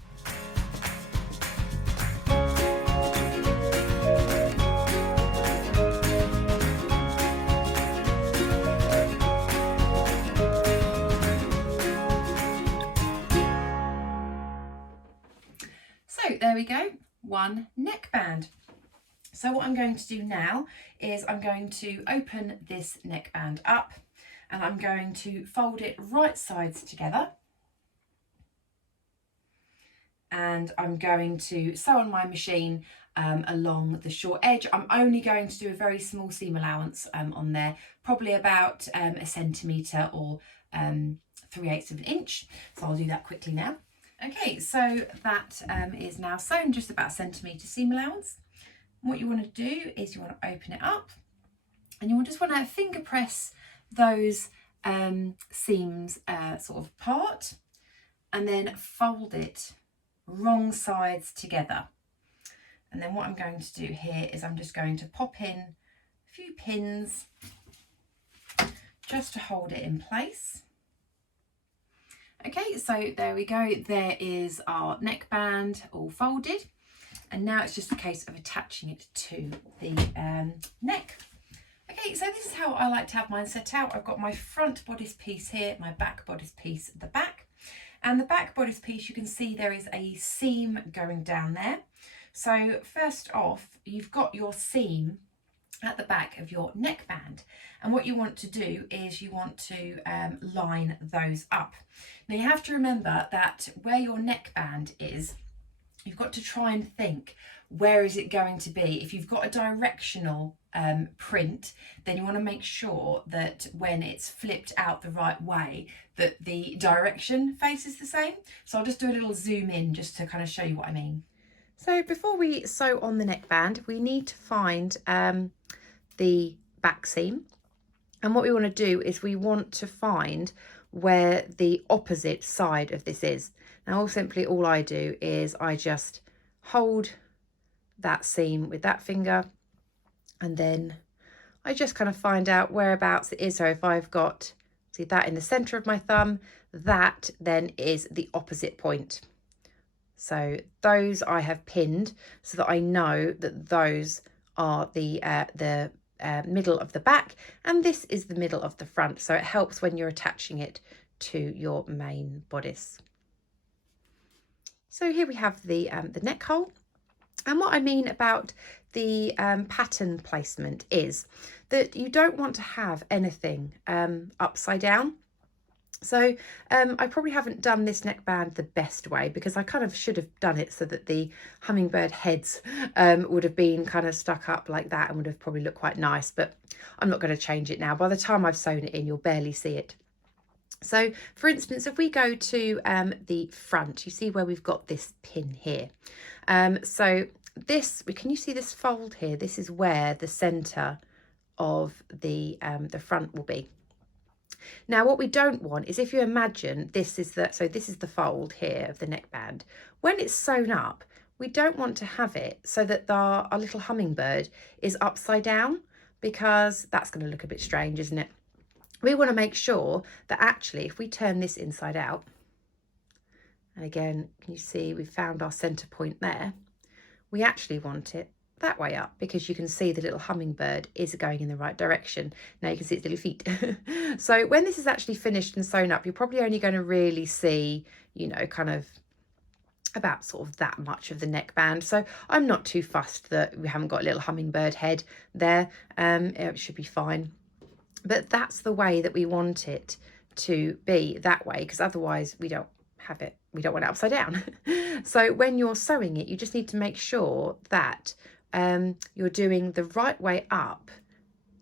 So there we go, one neckband. So what I'm going to do now is I'm going to open this neckband up, and I'm going to fold it right sides together, and I'm going to sew on my machine along the short edge. I'm only going to do a very small seam allowance on there, probably about 1 centimetre or 3/8 of an inch. So I'll do that quickly now. Okay, so that is now sewn, just about 1 centimetre seam allowance. What you want to do is you want to open it up, and you just want to finger press those seams sort of apart, and then fold it wrong sides together. And then what I'm going to do here is I'm just going to pop in a few pins just to hold it in place. Okay, so there we go. There is our neckband all folded. And now it's just a case of attaching it to the neck. Okay, so this is how I like to have mine set out. I've got my front bodice piece here, my back bodice piece at the back. And the back bodice piece, you can see there is a seam going down there. So first off, you've got your seam at the back of your neckband, and what you want to do is you want to line those up. Now you have to remember that where your neckband is, you've got to try and think, where is it going to be? If you've got a directional print, then you want to make sure that when it's flipped out the right way, that the direction faces the same. So I'll just do a little zoom in just to kind of show you what I mean. So before we sew on the neckband, we need to find the back seam. And what we want to do is we want to find where the opposite side of this is. Now all I do is I just hold that seam with that finger, and then I just kind of find out whereabouts it is. So if I've got, see that in the center of my thumb, that then is the opposite point. So those I have pinned so that I know that those are the middle of the back, and this is the middle of the front. So it helps when you're attaching it to your main bodice. So here we have the neck hole. And what I mean about the pattern placement is that you don't want to have anything upside down. So I probably haven't done this neckband the best way, because I kind of should have done it so that the hummingbird heads would have been kind of stuck up like that and would have probably looked quite nice, but I'm not going to change it now. By the time I've sewn it in, you'll barely see it. So for instance, if we go to the front, you see where we've got this pin here. So this, can you see this fold here? This is where the center of the front will be. Now what we don't want is, if you imagine this is the, so this is the fold here of the neckband. When it's sewn up, we don't want to have it so that our little hummingbird is upside down, because that's going to look a bit strange, isn't it? We want to make sure that actually if we turn this inside out, and again, can you see we've found our center point there, we actually want it that way up, because you can see the little hummingbird is going in the right direction. Now you can see its little feet. So when this is actually finished and sewn up, you're probably only going to really see, you know, kind of about sort of that much of the neckband. So I'm not too fussed that we haven't got a little hummingbird head there. It should be fine. But that's the way that we want it to be, that way, because otherwise we don't have it, we don't want it upside down. So when you're sewing it, you just need to make sure that you're doing the right way up,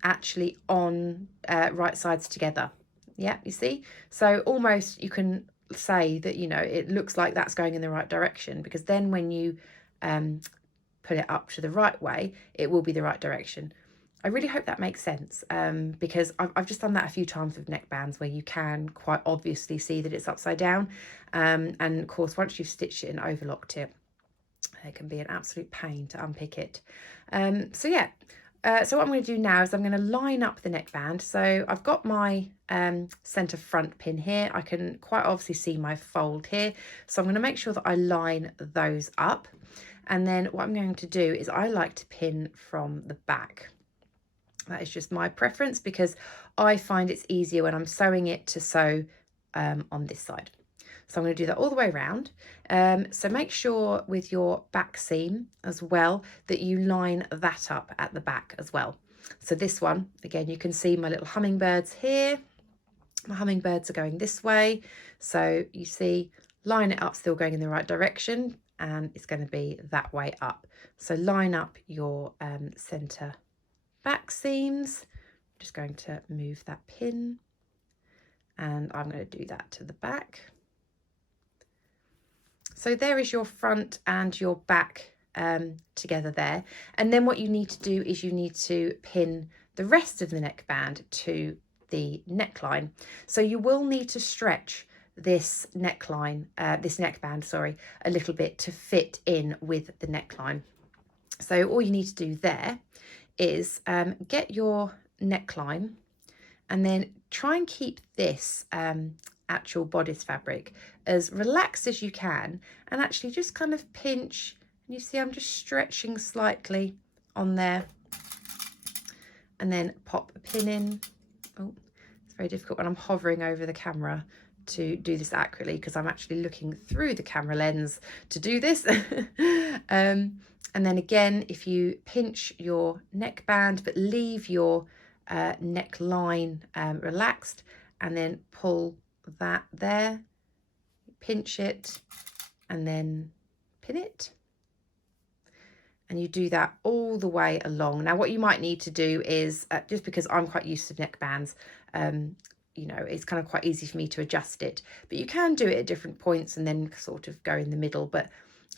actually on right sides together. Yeah, you see? So almost you can say that, you know, it looks like that's going in the right direction, because then when you put it up to the right way, it will be the right direction. I really hope that makes sense, because I've just done that a few times with neckbands where you can quite obviously see that it's upside down. And of course, once you've stitched it and overlocked it, it can be an absolute pain to unpick it. So yeah, so what I'm going to do now is I'm going to line up the neckband. So I've got my centre front pin here. I can quite obviously see my fold here. So I'm going to make sure that I line those up. And then what I'm going to do is I like to pin from the back. That is just my preference because I find it's easier when I'm sewing it to sew on this side. So I'm going to do that all the way around. So make sure with your back seam as well that you line that up at the back as well. So this one, again, you can see my little hummingbirds here. My hummingbirds are going this way. So you see, line it up, still going in the right direction, and it's going to be that way up. So line up your centre back seams. I'm just going to move that pin, and I'm going to do that to the back. So there is your front and your back together there. And then what you need to do is you need to pin the rest of the neckband to the neckline. So you will need to stretch this neckline, this neckband, sorry, a little bit to fit in with the neckline. So all you need to do there is get your neckline and then try and keep this actual bodice fabric as relaxed as you can, and actually just kind of pinch. And you see I'm just stretching slightly on there, and then pop a pin in. Oh, it's very difficult when I'm hovering over the camera to do this accurately because I'm actually looking through the camera lens to do this. And then again, if you pinch your neckband but leave your neckline relaxed, and then pull that there, pinch it, and then pin it. And you do that all the way along. Now, what you might need to do is, just because I'm quite used to neckbands, you know, it's kind of quite easy for me to adjust it. But you can do it at different points and then sort of go in the middle. But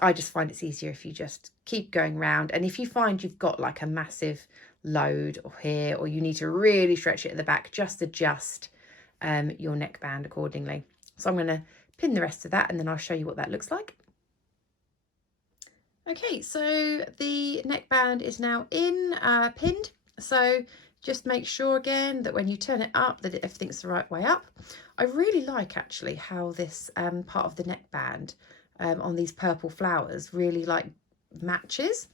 I just find it's easier if you just keep going round. And if you find you've got like a massive load or here, or you need to really stretch it at the back, just adjust your neckband accordingly. So I'm going to pin the rest of that, and then I'll show you what that looks like. Okay, so the neckband is now in, pinned. So just make sure again that when you turn it up that everything's the right way up. I really like actually how this part of the neckband on these purple flowers really like matches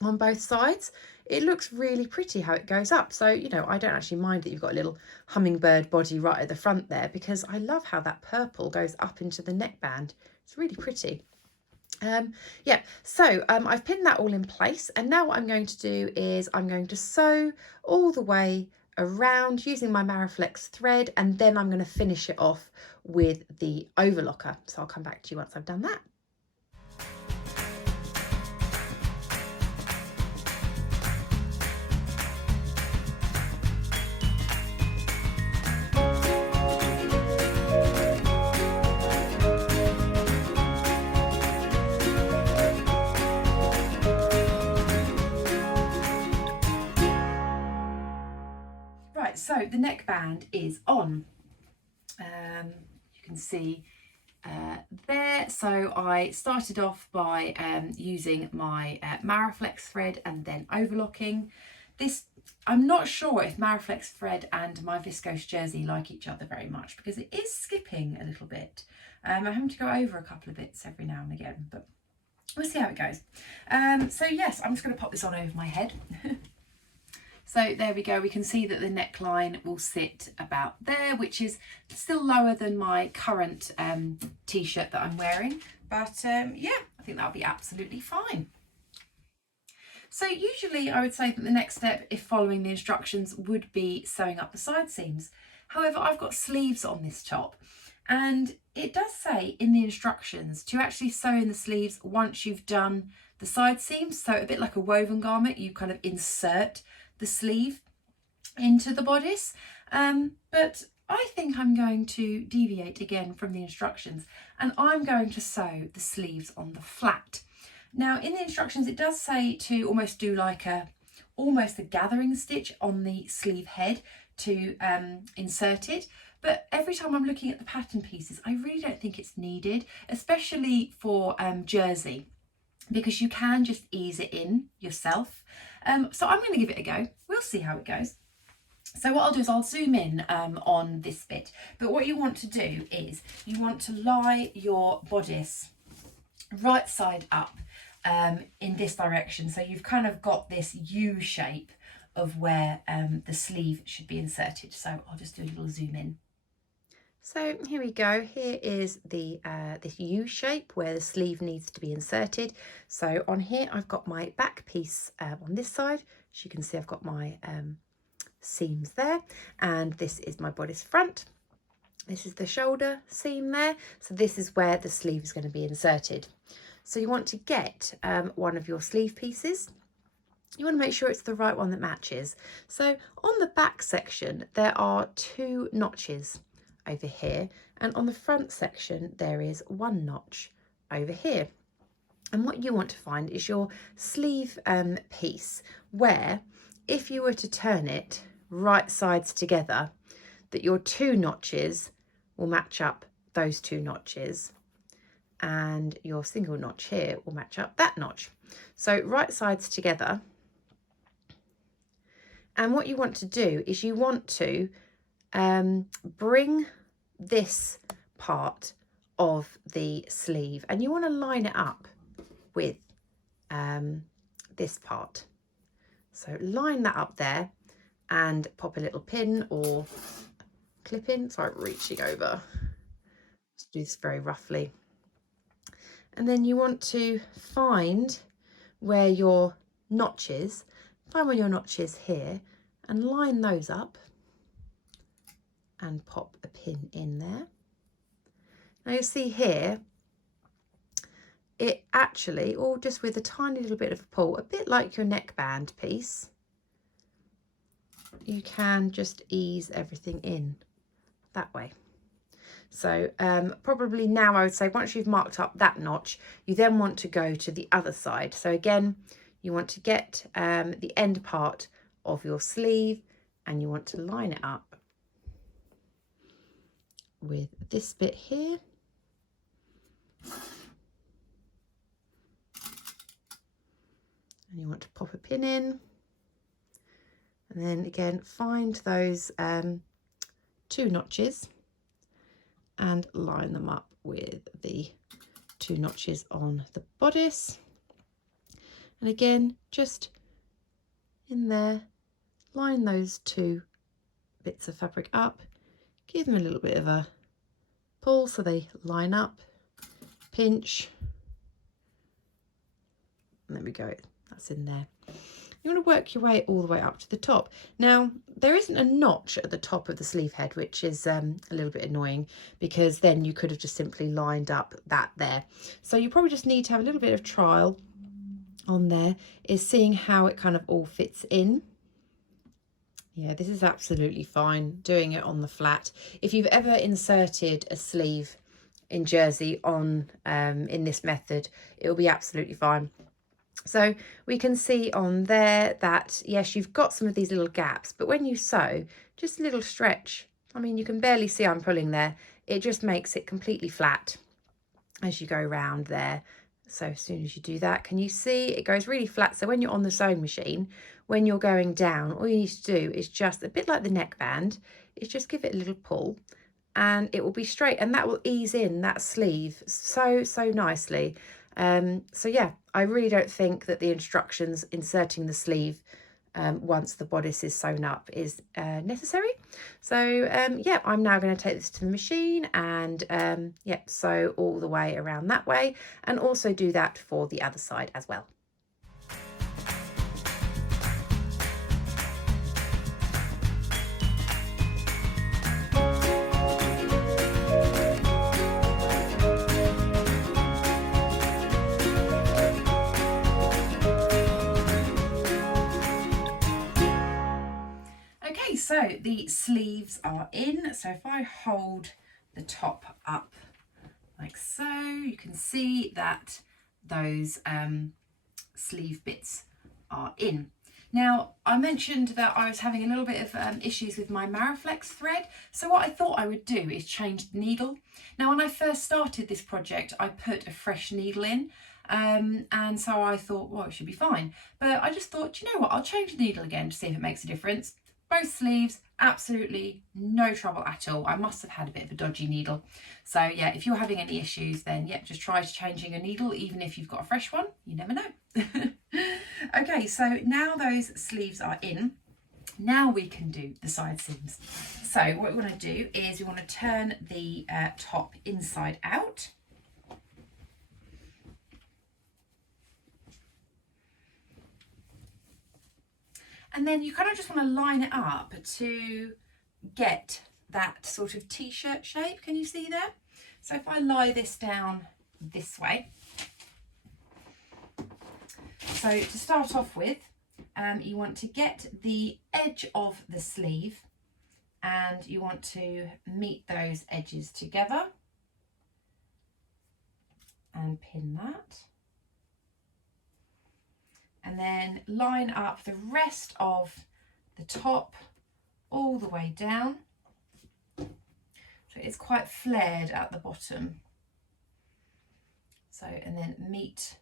on both sides. It looks really pretty how it goes up. So, you know, I don't actually mind that you've got a little hummingbird body right at the front there, because I love how that purple goes up into the neckband. It's really pretty. Yeah, so I've pinned that all in place, and now what I'm going to do is I'm going to sew all the way around using my Mariflex thread, and then I'm going to finish it off with the overlocker. So I'll come back to you once I've done that. So the neckband is on. You can see there. So I started off by using my Mariflex thread and then overlocking. This, I'm not sure if Mariflex thread and my viscose jersey like each other very much, because it is skipping a little bit. I'm having to go over a couple of bits every now and again, but we'll see how it goes. So yes, I'm just going to pop this on over my head. So there we go, we can see that the neckline will sit about there, which is still lower than my current t-shirt that I'm wearing. But yeah, I think that'll be absolutely fine. So usually I would say that the next step, if following the instructions, would be sewing up the side seams. However, I've got sleeves on this top, and it does say in the instructions to actually sew in the sleeves once you've done the side seams. So a bit like a woven garment, you kind of insert the sleeve into the bodice, but I think I'm going to deviate again from the instructions, and I'm going to sew the sleeves on the flat. Now in the instructions it does say to almost do like a almost a gathering stitch on the sleeve head to insert it. But every time I'm looking at the pattern pieces, I really don't think it's needed, especially for jersey, because you can just ease it in yourself. So I'm going to give it a go. We'll see how it goes. So what I'll do is I'll zoom in on this bit. But what you want to do is you want to lie your bodice right side up in this direction. So you've kind of got this U shape of where the sleeve should be inserted. So I'll just do a little zoom in. So here we go. Here is the this U shape where the sleeve needs to be inserted. So on here I've got my back piece on this side. As you can see, I've got my seams there, and this is my bodice front. This is the shoulder seam there. So this is where the sleeve is going to be inserted. So you want to get one of your sleeve pieces. You want to make sure it's the right one that matches. So on the back section there are 2 notches over here, and on the front section there is 1 notch over here. And what you want to find is your sleeve piece, where if you were to turn it right sides together, that your 2 notches will match up those 2 notches, and your single notch here will match up that notch. So right sides together. And what you want to do is you want to bring this part of the sleeve, and you want to line it up with this part. So line that up there and pop a little pin or clip in. Sorry, reaching over. Just do this very roughly. And then you want to find where your notch is. Find where your notch is here and line those up and pop a pin in there. Now you'll see here, it actually, or just with a tiny little bit of a pull, a bit like your neckband piece, you can just ease everything in that way. So probably now I would say once you've marked up that notch, you then want to go to the other side. So again, you want to get the end part of your sleeve and you want to line it up with this bit here. And you want to pop a pin in. And then again, find those 2 notches and line them up with the 2 notches on the bodice. And again, just in there, line those 2 bits of fabric up, give them a little bit of a pull so they line up, pinch, and there we go, that's in there. You want to work your way all the way up to the top. Now, there isn't a notch at the top of the sleeve head, which is a little bit annoying, because then you could have just simply lined up that there. So you probably just need to have a little bit of trial on there, is seeing how it kind of all fits in. Yeah, this is absolutely fine doing it on the flat. If you've ever inserted a sleeve in jersey on in this method, it will be absolutely fine. So we can see on there that, yes, you've got some of these little gaps, but when you sew, just a little stretch. I mean, you can barely see I'm pulling there. It just makes it completely flat as you go around there. So as soon as you do that, can you see it goes really flat? So when you're on the sewing machine, when you're going down, all you need to do is just a bit like the neckband, is just give it a little pull and it will be straight, and that will ease in that sleeve so nicely. So yeah, I really don't think that the instructions inserting the sleeve once the bodice is sewn up is necessary. So yeah, I'm now going to take this to the machine and yeah, sew all the way around that way, and also do that for the other side as well. So the sleeves are in. So if I hold the top up like so, you can see that those sleeve bits are in. Now, I mentioned that I was having a little bit of issues with my Mariflex thread, so what I thought I would do is change the needle. Now, when I first started this project, I put a fresh needle in, and so I thought, well, it should be fine. But I just thought, you know what, I'll change the needle again to see if it makes a difference. Both sleeves, absolutely no trouble at all. I must have had a bit of a dodgy needle. So yeah, if you're having any issues, then yeah, just try changing a needle, even if you've got a fresh one. You never know. Okay, so now those sleeves are in, now we can do the side seams. So what we want to do is we want to turn the top inside out. And then you kind of just want to line it up to get that sort of t-shirt shape. Can you see there? So if I lie this down this way. So to start off with, you want to get the edge of the sleeve and you want to meet those edges together and pin that. And then line up the rest of the top all the way down. So it's quite flared at the bottom. So, and then meet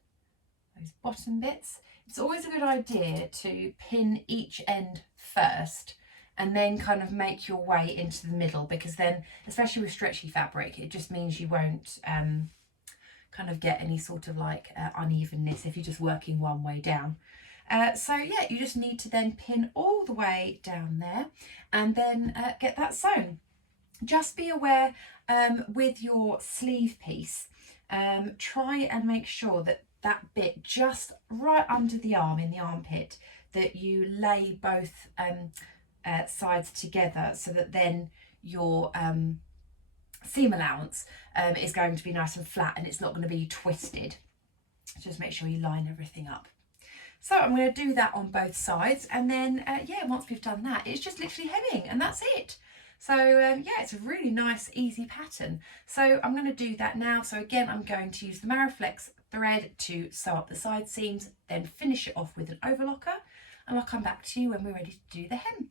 those bottom bits. It's always a good idea to pin each end first and then kind of make your way into the middle, because then, especially with stretchy fabric, it just means you won't kind of get any sort of like unevenness if you're just working one way down. So yeah, you just need to then pin all the way down there and then get that sewn. Just be aware with your sleeve piece, try and make sure that that bit just right under the arm, in the armpit, that you lay both sides together, so that then your seam allowance is going to be nice and flat and it's not going to be twisted. Just make sure you line everything up. So I'm going to do that on both sides, and then yeah, once we've done that, it's just literally hemming and that's it. So yeah, it's a really nice, easy pattern. So I'm going to do that now. So again, I'm going to use the Mariflex thread to sew up the side seams, then finish it off with an overlocker, and I'll come back to you when we're ready to do the hem.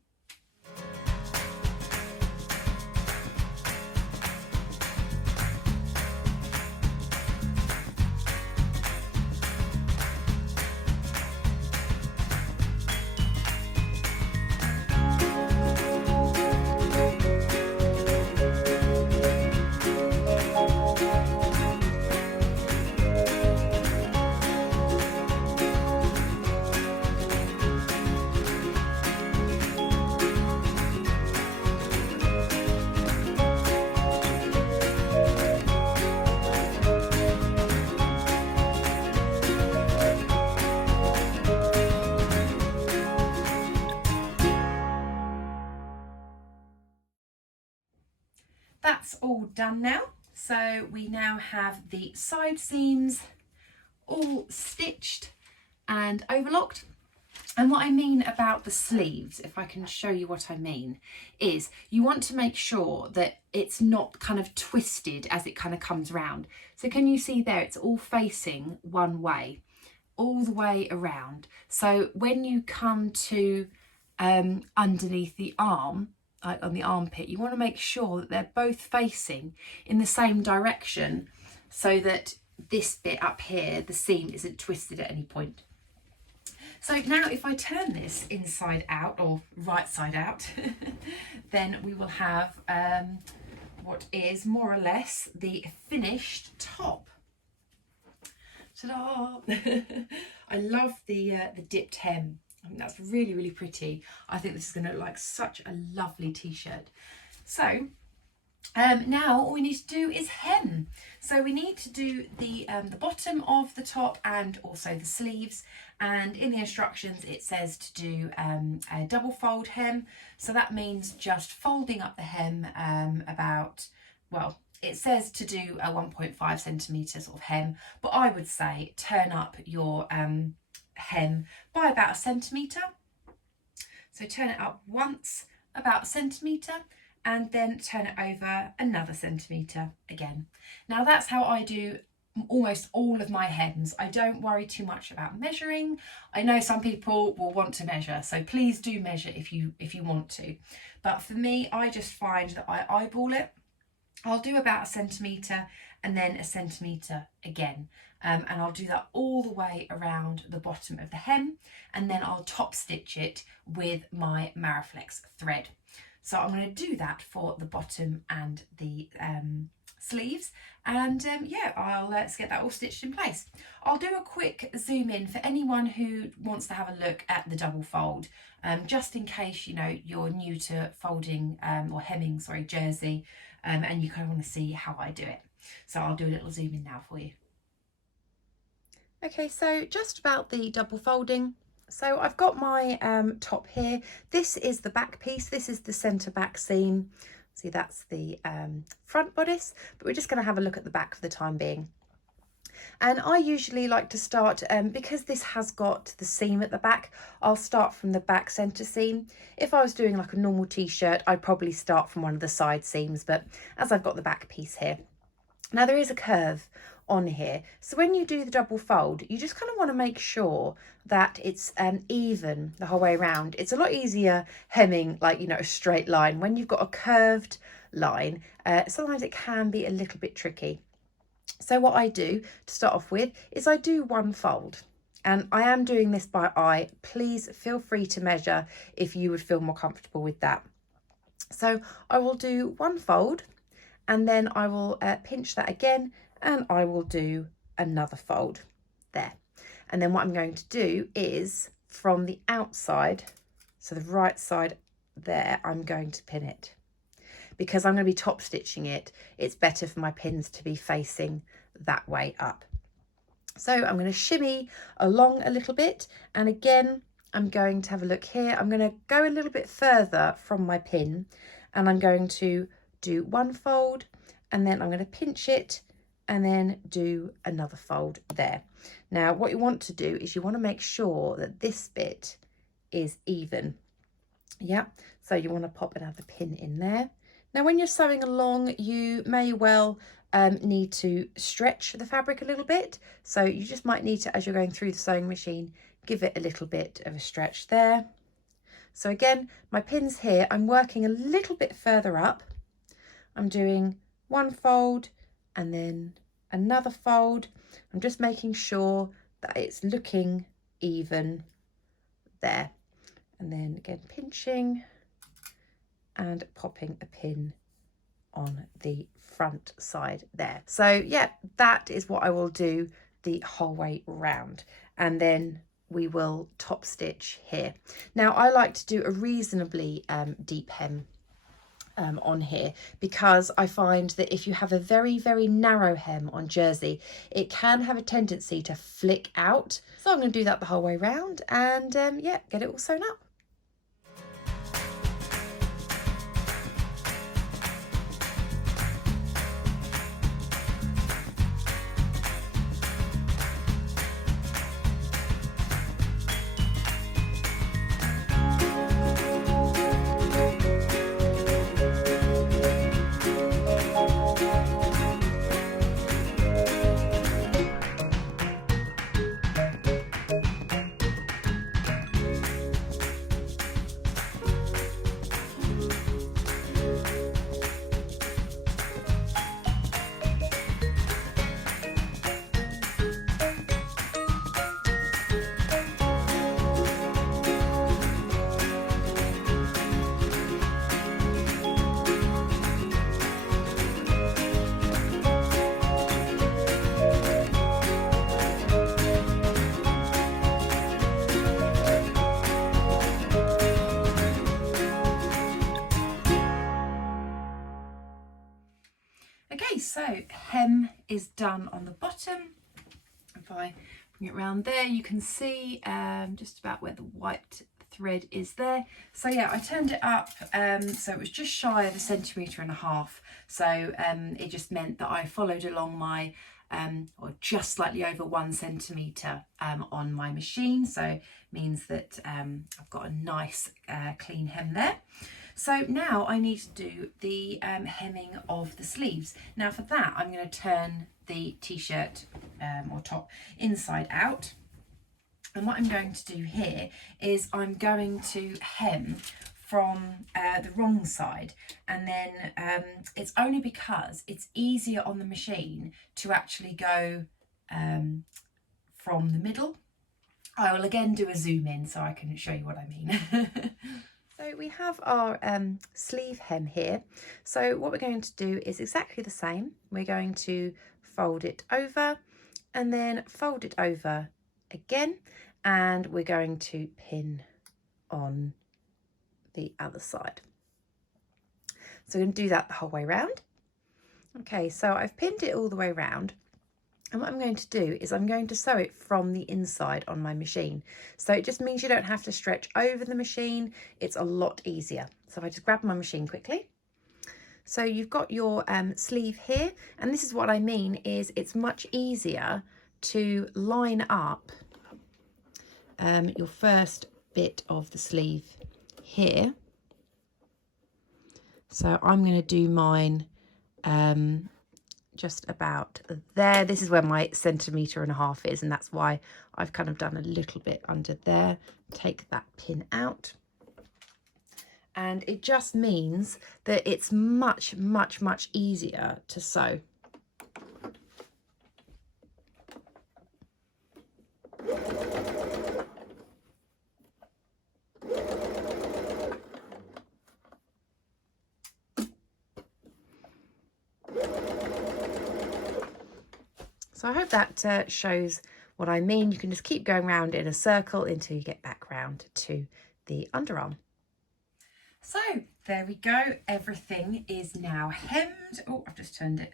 That's all done now. So we now have the side seams all stitched and overlocked. And what I mean about the sleeves, if I can show you what I mean, is you want to make sure that it's not kind of twisted as it kind of comes round. So can you see there, it's all facing one way, all the way around. So when you come to underneath the arm, like on the armpit, you want to make sure that they're both facing in the same direction, so that this bit up here, the seam, isn't twisted at any point. So now if I turn this inside out, or right side out, then we will have what is more or less the finished top. Ta-da! I love the dipped hem. I think that's really, really pretty. I think this is going to look like such a lovely t-shirt. So now all we need to do is hem. So we need to do the bottom of the top and also the sleeves. And in the instructions it says to do a double fold hem. So that means just folding up the hem about, well, it says to do a 1.5 centimetre sort of hem, but I would say turn up your hem by about 1 centimetre. So turn it up once, about 1 centimetre, and then turn it over another centimetre again. Now that's how I do almost all of my hems. I don't worry too much about measuring. I know some people will want to measure, so please do measure if you want to. But for me, I just find that I eyeball it. I'll do about 1 centimetre and then 1 centimetre again. And I'll do that all the way around the bottom of the hem, and then I'll top stitch it with my Mariflex thread. So I'm going to do that for the bottom and the sleeves, and yeah, let's get that all stitched in place. I'll do a quick zoom in for anyone who wants to have a look at the double fold, just in case you're new to folding or hemming, sorry, jersey, and you kind of want to see how I do it. So I'll do a little zoom in now for you. Okay, so just about the double folding. So I've got my top here. This is the back piece. This is the centre back seam. See, that's the front bodice, but we're just going to have a look at the back for the time being. And I usually like to start, because this has got the seam at the back, I'll start from the back centre seam. If I was doing like a normal t-shirt, I'd probably start from one of the side seams, but as I've got the back piece here. Now there is a curve on here, so when you do the double fold, you just kind of want to make sure that it's even the whole way around. It's a lot easier hemming like a straight line. When you've got a curved line, sometimes it can be a little bit tricky. So what I do to start off with is I do one fold, and I am doing this by eye. Please feel free to measure if you would feel more comfortable with that. So I will do one fold, and then I will pinch that again, and I will do another fold there. And then what I'm going to do is from the outside, so the right side there, I'm going to pin it. Because I'm going to be top stitching it, it's better for my pins to be facing that way up. So I'm going to shimmy along a little bit, and again I'm going to have a look here. I'm going to go a little bit further from my pin, and I'm going to do one fold, and then I'm going to pinch it and then do another fold there. Now what you want to do is you want to make sure that this bit is even. Yeah, so you want to pop another pin in there. Now when you're sewing along, you may well need to stretch the fabric a little bit, so you just might need to, as you're going through the sewing machine, give it a little bit of a stretch there. So again, my pins here, I'm working a little bit further up. I'm doing one fold and then another fold. I'm just making sure that it's looking even there, and then again pinching and popping a pin on the front side there. So yeah, that is what I will do the whole way round, and then we will top stitch here. Now I like to do a reasonably deep hem on here, because I find that if you have a very narrow hem on jersey, it can have a tendency to flick out. So I'm going to do that the whole way round, and yeah, get it all sewn up. Okay, so hem is done on the bottom. If I bring it around there, you can see just about where the white thread is there. So yeah, I turned it up, so it was just shy of 1.5 centimetres. So it just meant that I followed along my, or just slightly over 1 centimetre on my machine. So it means that I've got a nice clean hem there. So now I need to do the hemming of the sleeves. Now for that, I'm going to turn the t-shirt or top inside out. And what I'm going to do here is I'm going to hem from the wrong side, and then it's only because it's easier on the machine to actually go from the middle. I will again do a zoom in so I can show you what I mean. So we have our sleeve hem here. So what we're going to do is exactly the same. We're going to fold it over and then fold it over again, and we're going to pin on the other side. So we're going to do that the whole way around. Okay, so I've pinned it all the way around, and what I'm going to do is I'm going to sew it from the inside on my machine. So it just means you don't have to stretch over the machine. It's a lot easier. So I just grab my machine quickly. So you've got your sleeve here, and this is what I mean is it's much easier to line up your first bit of the sleeve here. So I'm going to do mine just about there. This is where my 1.5 centimeters is, and that's why I've kind of done a little bit under there. Take that pin out, and it just means that it's much easier to sew. So I hope that shows what I mean. You can just keep going around in a circle until you get back round to the underarm. So there we go. Everything is now hemmed. Oh, I've just turned it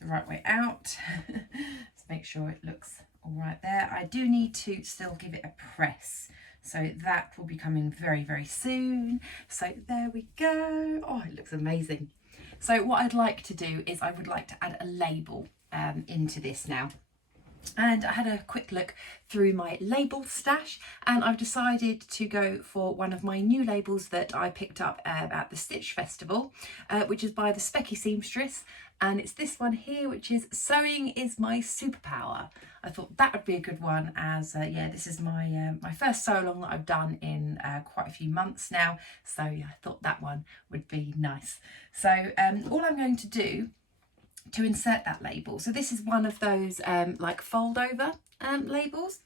the right way out. Let's make sure it looks all right there. I do need to still give it a press. So that will be coming very soon. So there we go. Oh, it looks amazing. So what I'd like to do is I would like to add a label into this now. And I had a quick look through my label stash, and I've decided to go for one of my new labels that I picked up at the Stitch Festival, which is by the Specky Seamstress, and it's this one here, which is "Sewing is my superpower." I thought that would be a good one, as yeah, this is my my first sew along that I've done in quite a few months now, so yeah, I thought that one would be nice. So all I'm going to do to insert that label, so this is one of those like fold over labels.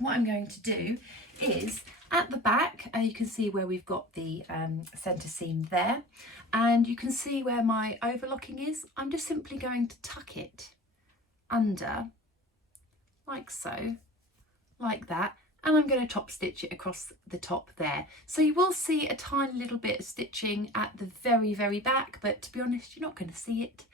What I'm going to do is at the back, you can see where we've got the centre seam there, and you can see where my overlocking is. I'm just simply going to tuck it under like so, like that, and I'm going to top stitch it across the top there. So you will see a tiny little bit of stitching at the very back, but to be honest, you're not going to see it.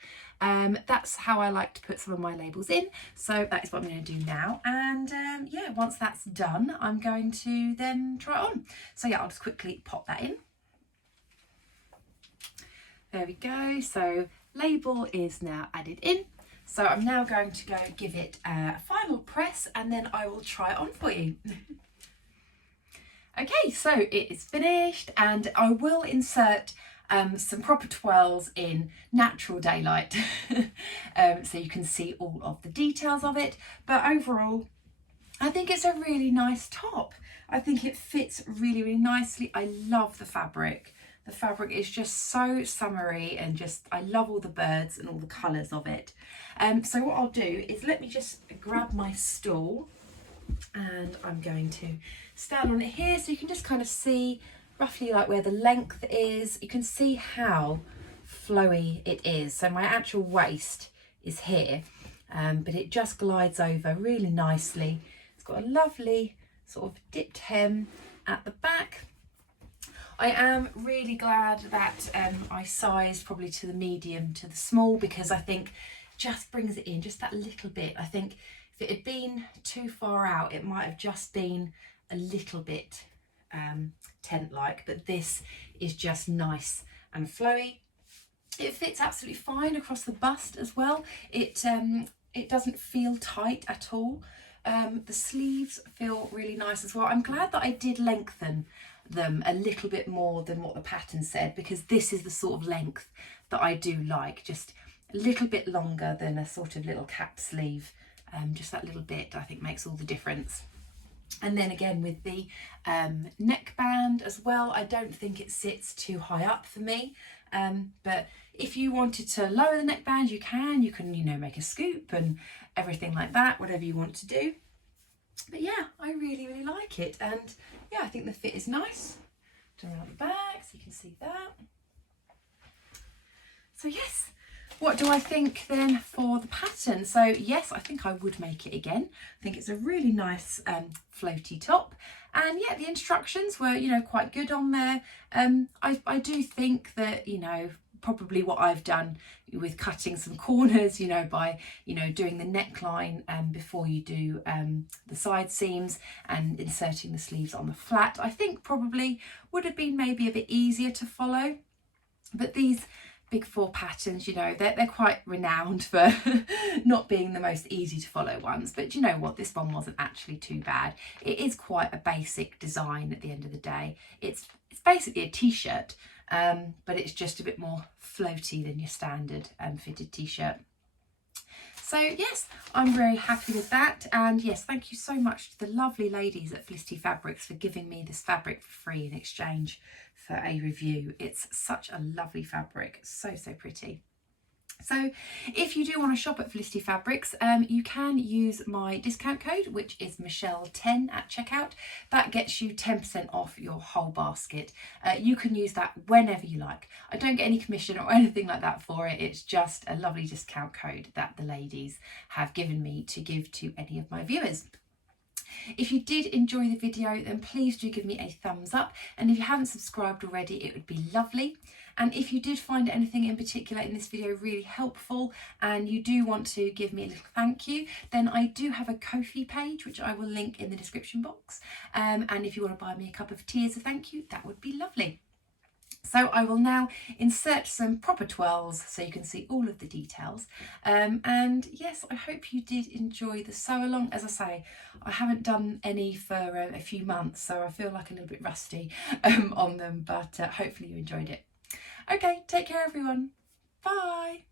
That's how I like to put some of my labels in, so that is what I'm going to do now. And yeah, once that's done, I'm going to then try it on. So yeah, I'll just quickly pop that in. There we go. So label is now added in. So I'm now going to go give it a final press, and then I will try it on for you. Okay, so it is finished, and I will insert some proper twirls in natural daylight so you can see all of the details of it. But overall, I think it's a really nice top. I think it fits really nicely. I love the fabric. The fabric is just so summery, and just, I love all the birds and all the colours of it. So what I'll do is let me just grab my stool, and I'm going to stand on it here so you can just kind of see roughly like where the length is. You can see how flowy it is. So my actual waist is here, but it just glides over really nicely. It's got a lovely sort of dipped hem at the back. I am really glad that I sized probably to the medium to the small, because I think just brings it in just that little bit. I think if it had been too far out, it might have just been a little bit tent-like, but this is just nice and flowy. It fits absolutely fine across the bust as well. It doesn't feel tight at all. The sleeves feel really nice as well. I'm glad that I did lengthen them a little bit more than what the pattern said, because this is the sort of length that I do like, just a little bit longer than a sort of little cap sleeve. Just that little bit I think makes all the difference. And then again with the neckband as well, I don't think it sits too high up for me, but if you wanted to lower the neckband, you can, you know, make a scoop and everything like that, whatever you want to do. But yeah, I really like it, and yeah, I think the fit is nice. Turn around the back so you can see that. So yes, what do I think then for the pattern? So yes, I think I would make it again. I think it's a really nice floaty top, and yeah, the instructions were, you know, quite good on there. I do think that, you know, probably what I've done with cutting some corners, you know, by, you know, doing the neckline before you do the side seams and inserting the sleeves on the flat, I think probably would have been maybe a bit easier to follow. But these Big Four patterns, you know, they're quite renowned for not being the most easy to follow ones, but you know what, this one wasn't actually too bad. It is quite a basic design at the end of the day. It's basically a t-shirt, but it's just a bit more floaty than your standard fitted t-shirt. So yes, I'm very happy with that, and yes, thank you so much to the lovely ladies at Felicity Fabrics for giving me this fabric for free in exchange for a review. It's such a lovely fabric, so pretty. So if you do want to shop at Felicity Fabrics, you can use my discount code, which is Michelle10 at checkout. That gets you 10% off your whole basket. You can use that whenever you like. I don't get any commission or anything like that for it. It's just a lovely discount code that the ladies have given me to give to any of my viewers. If you did enjoy the video, then please do give me a thumbs up, and if you haven't subscribed already, it would be lovely. And if you did find anything in particular in this video really helpful and you do want to give me a little thank you, then I do have a Ko-fi page which I will link in the description box, and if you want to buy me a cup of tea as a thank you, that would be lovely. So I will now insert some proper twirls so you can see all of the details. And yes, I hope you did enjoy the sew along. As I say, I haven't done any for a few months, so I feel like a little bit rusty on them, but hopefully you enjoyed it. Okay, take care everyone. Bye.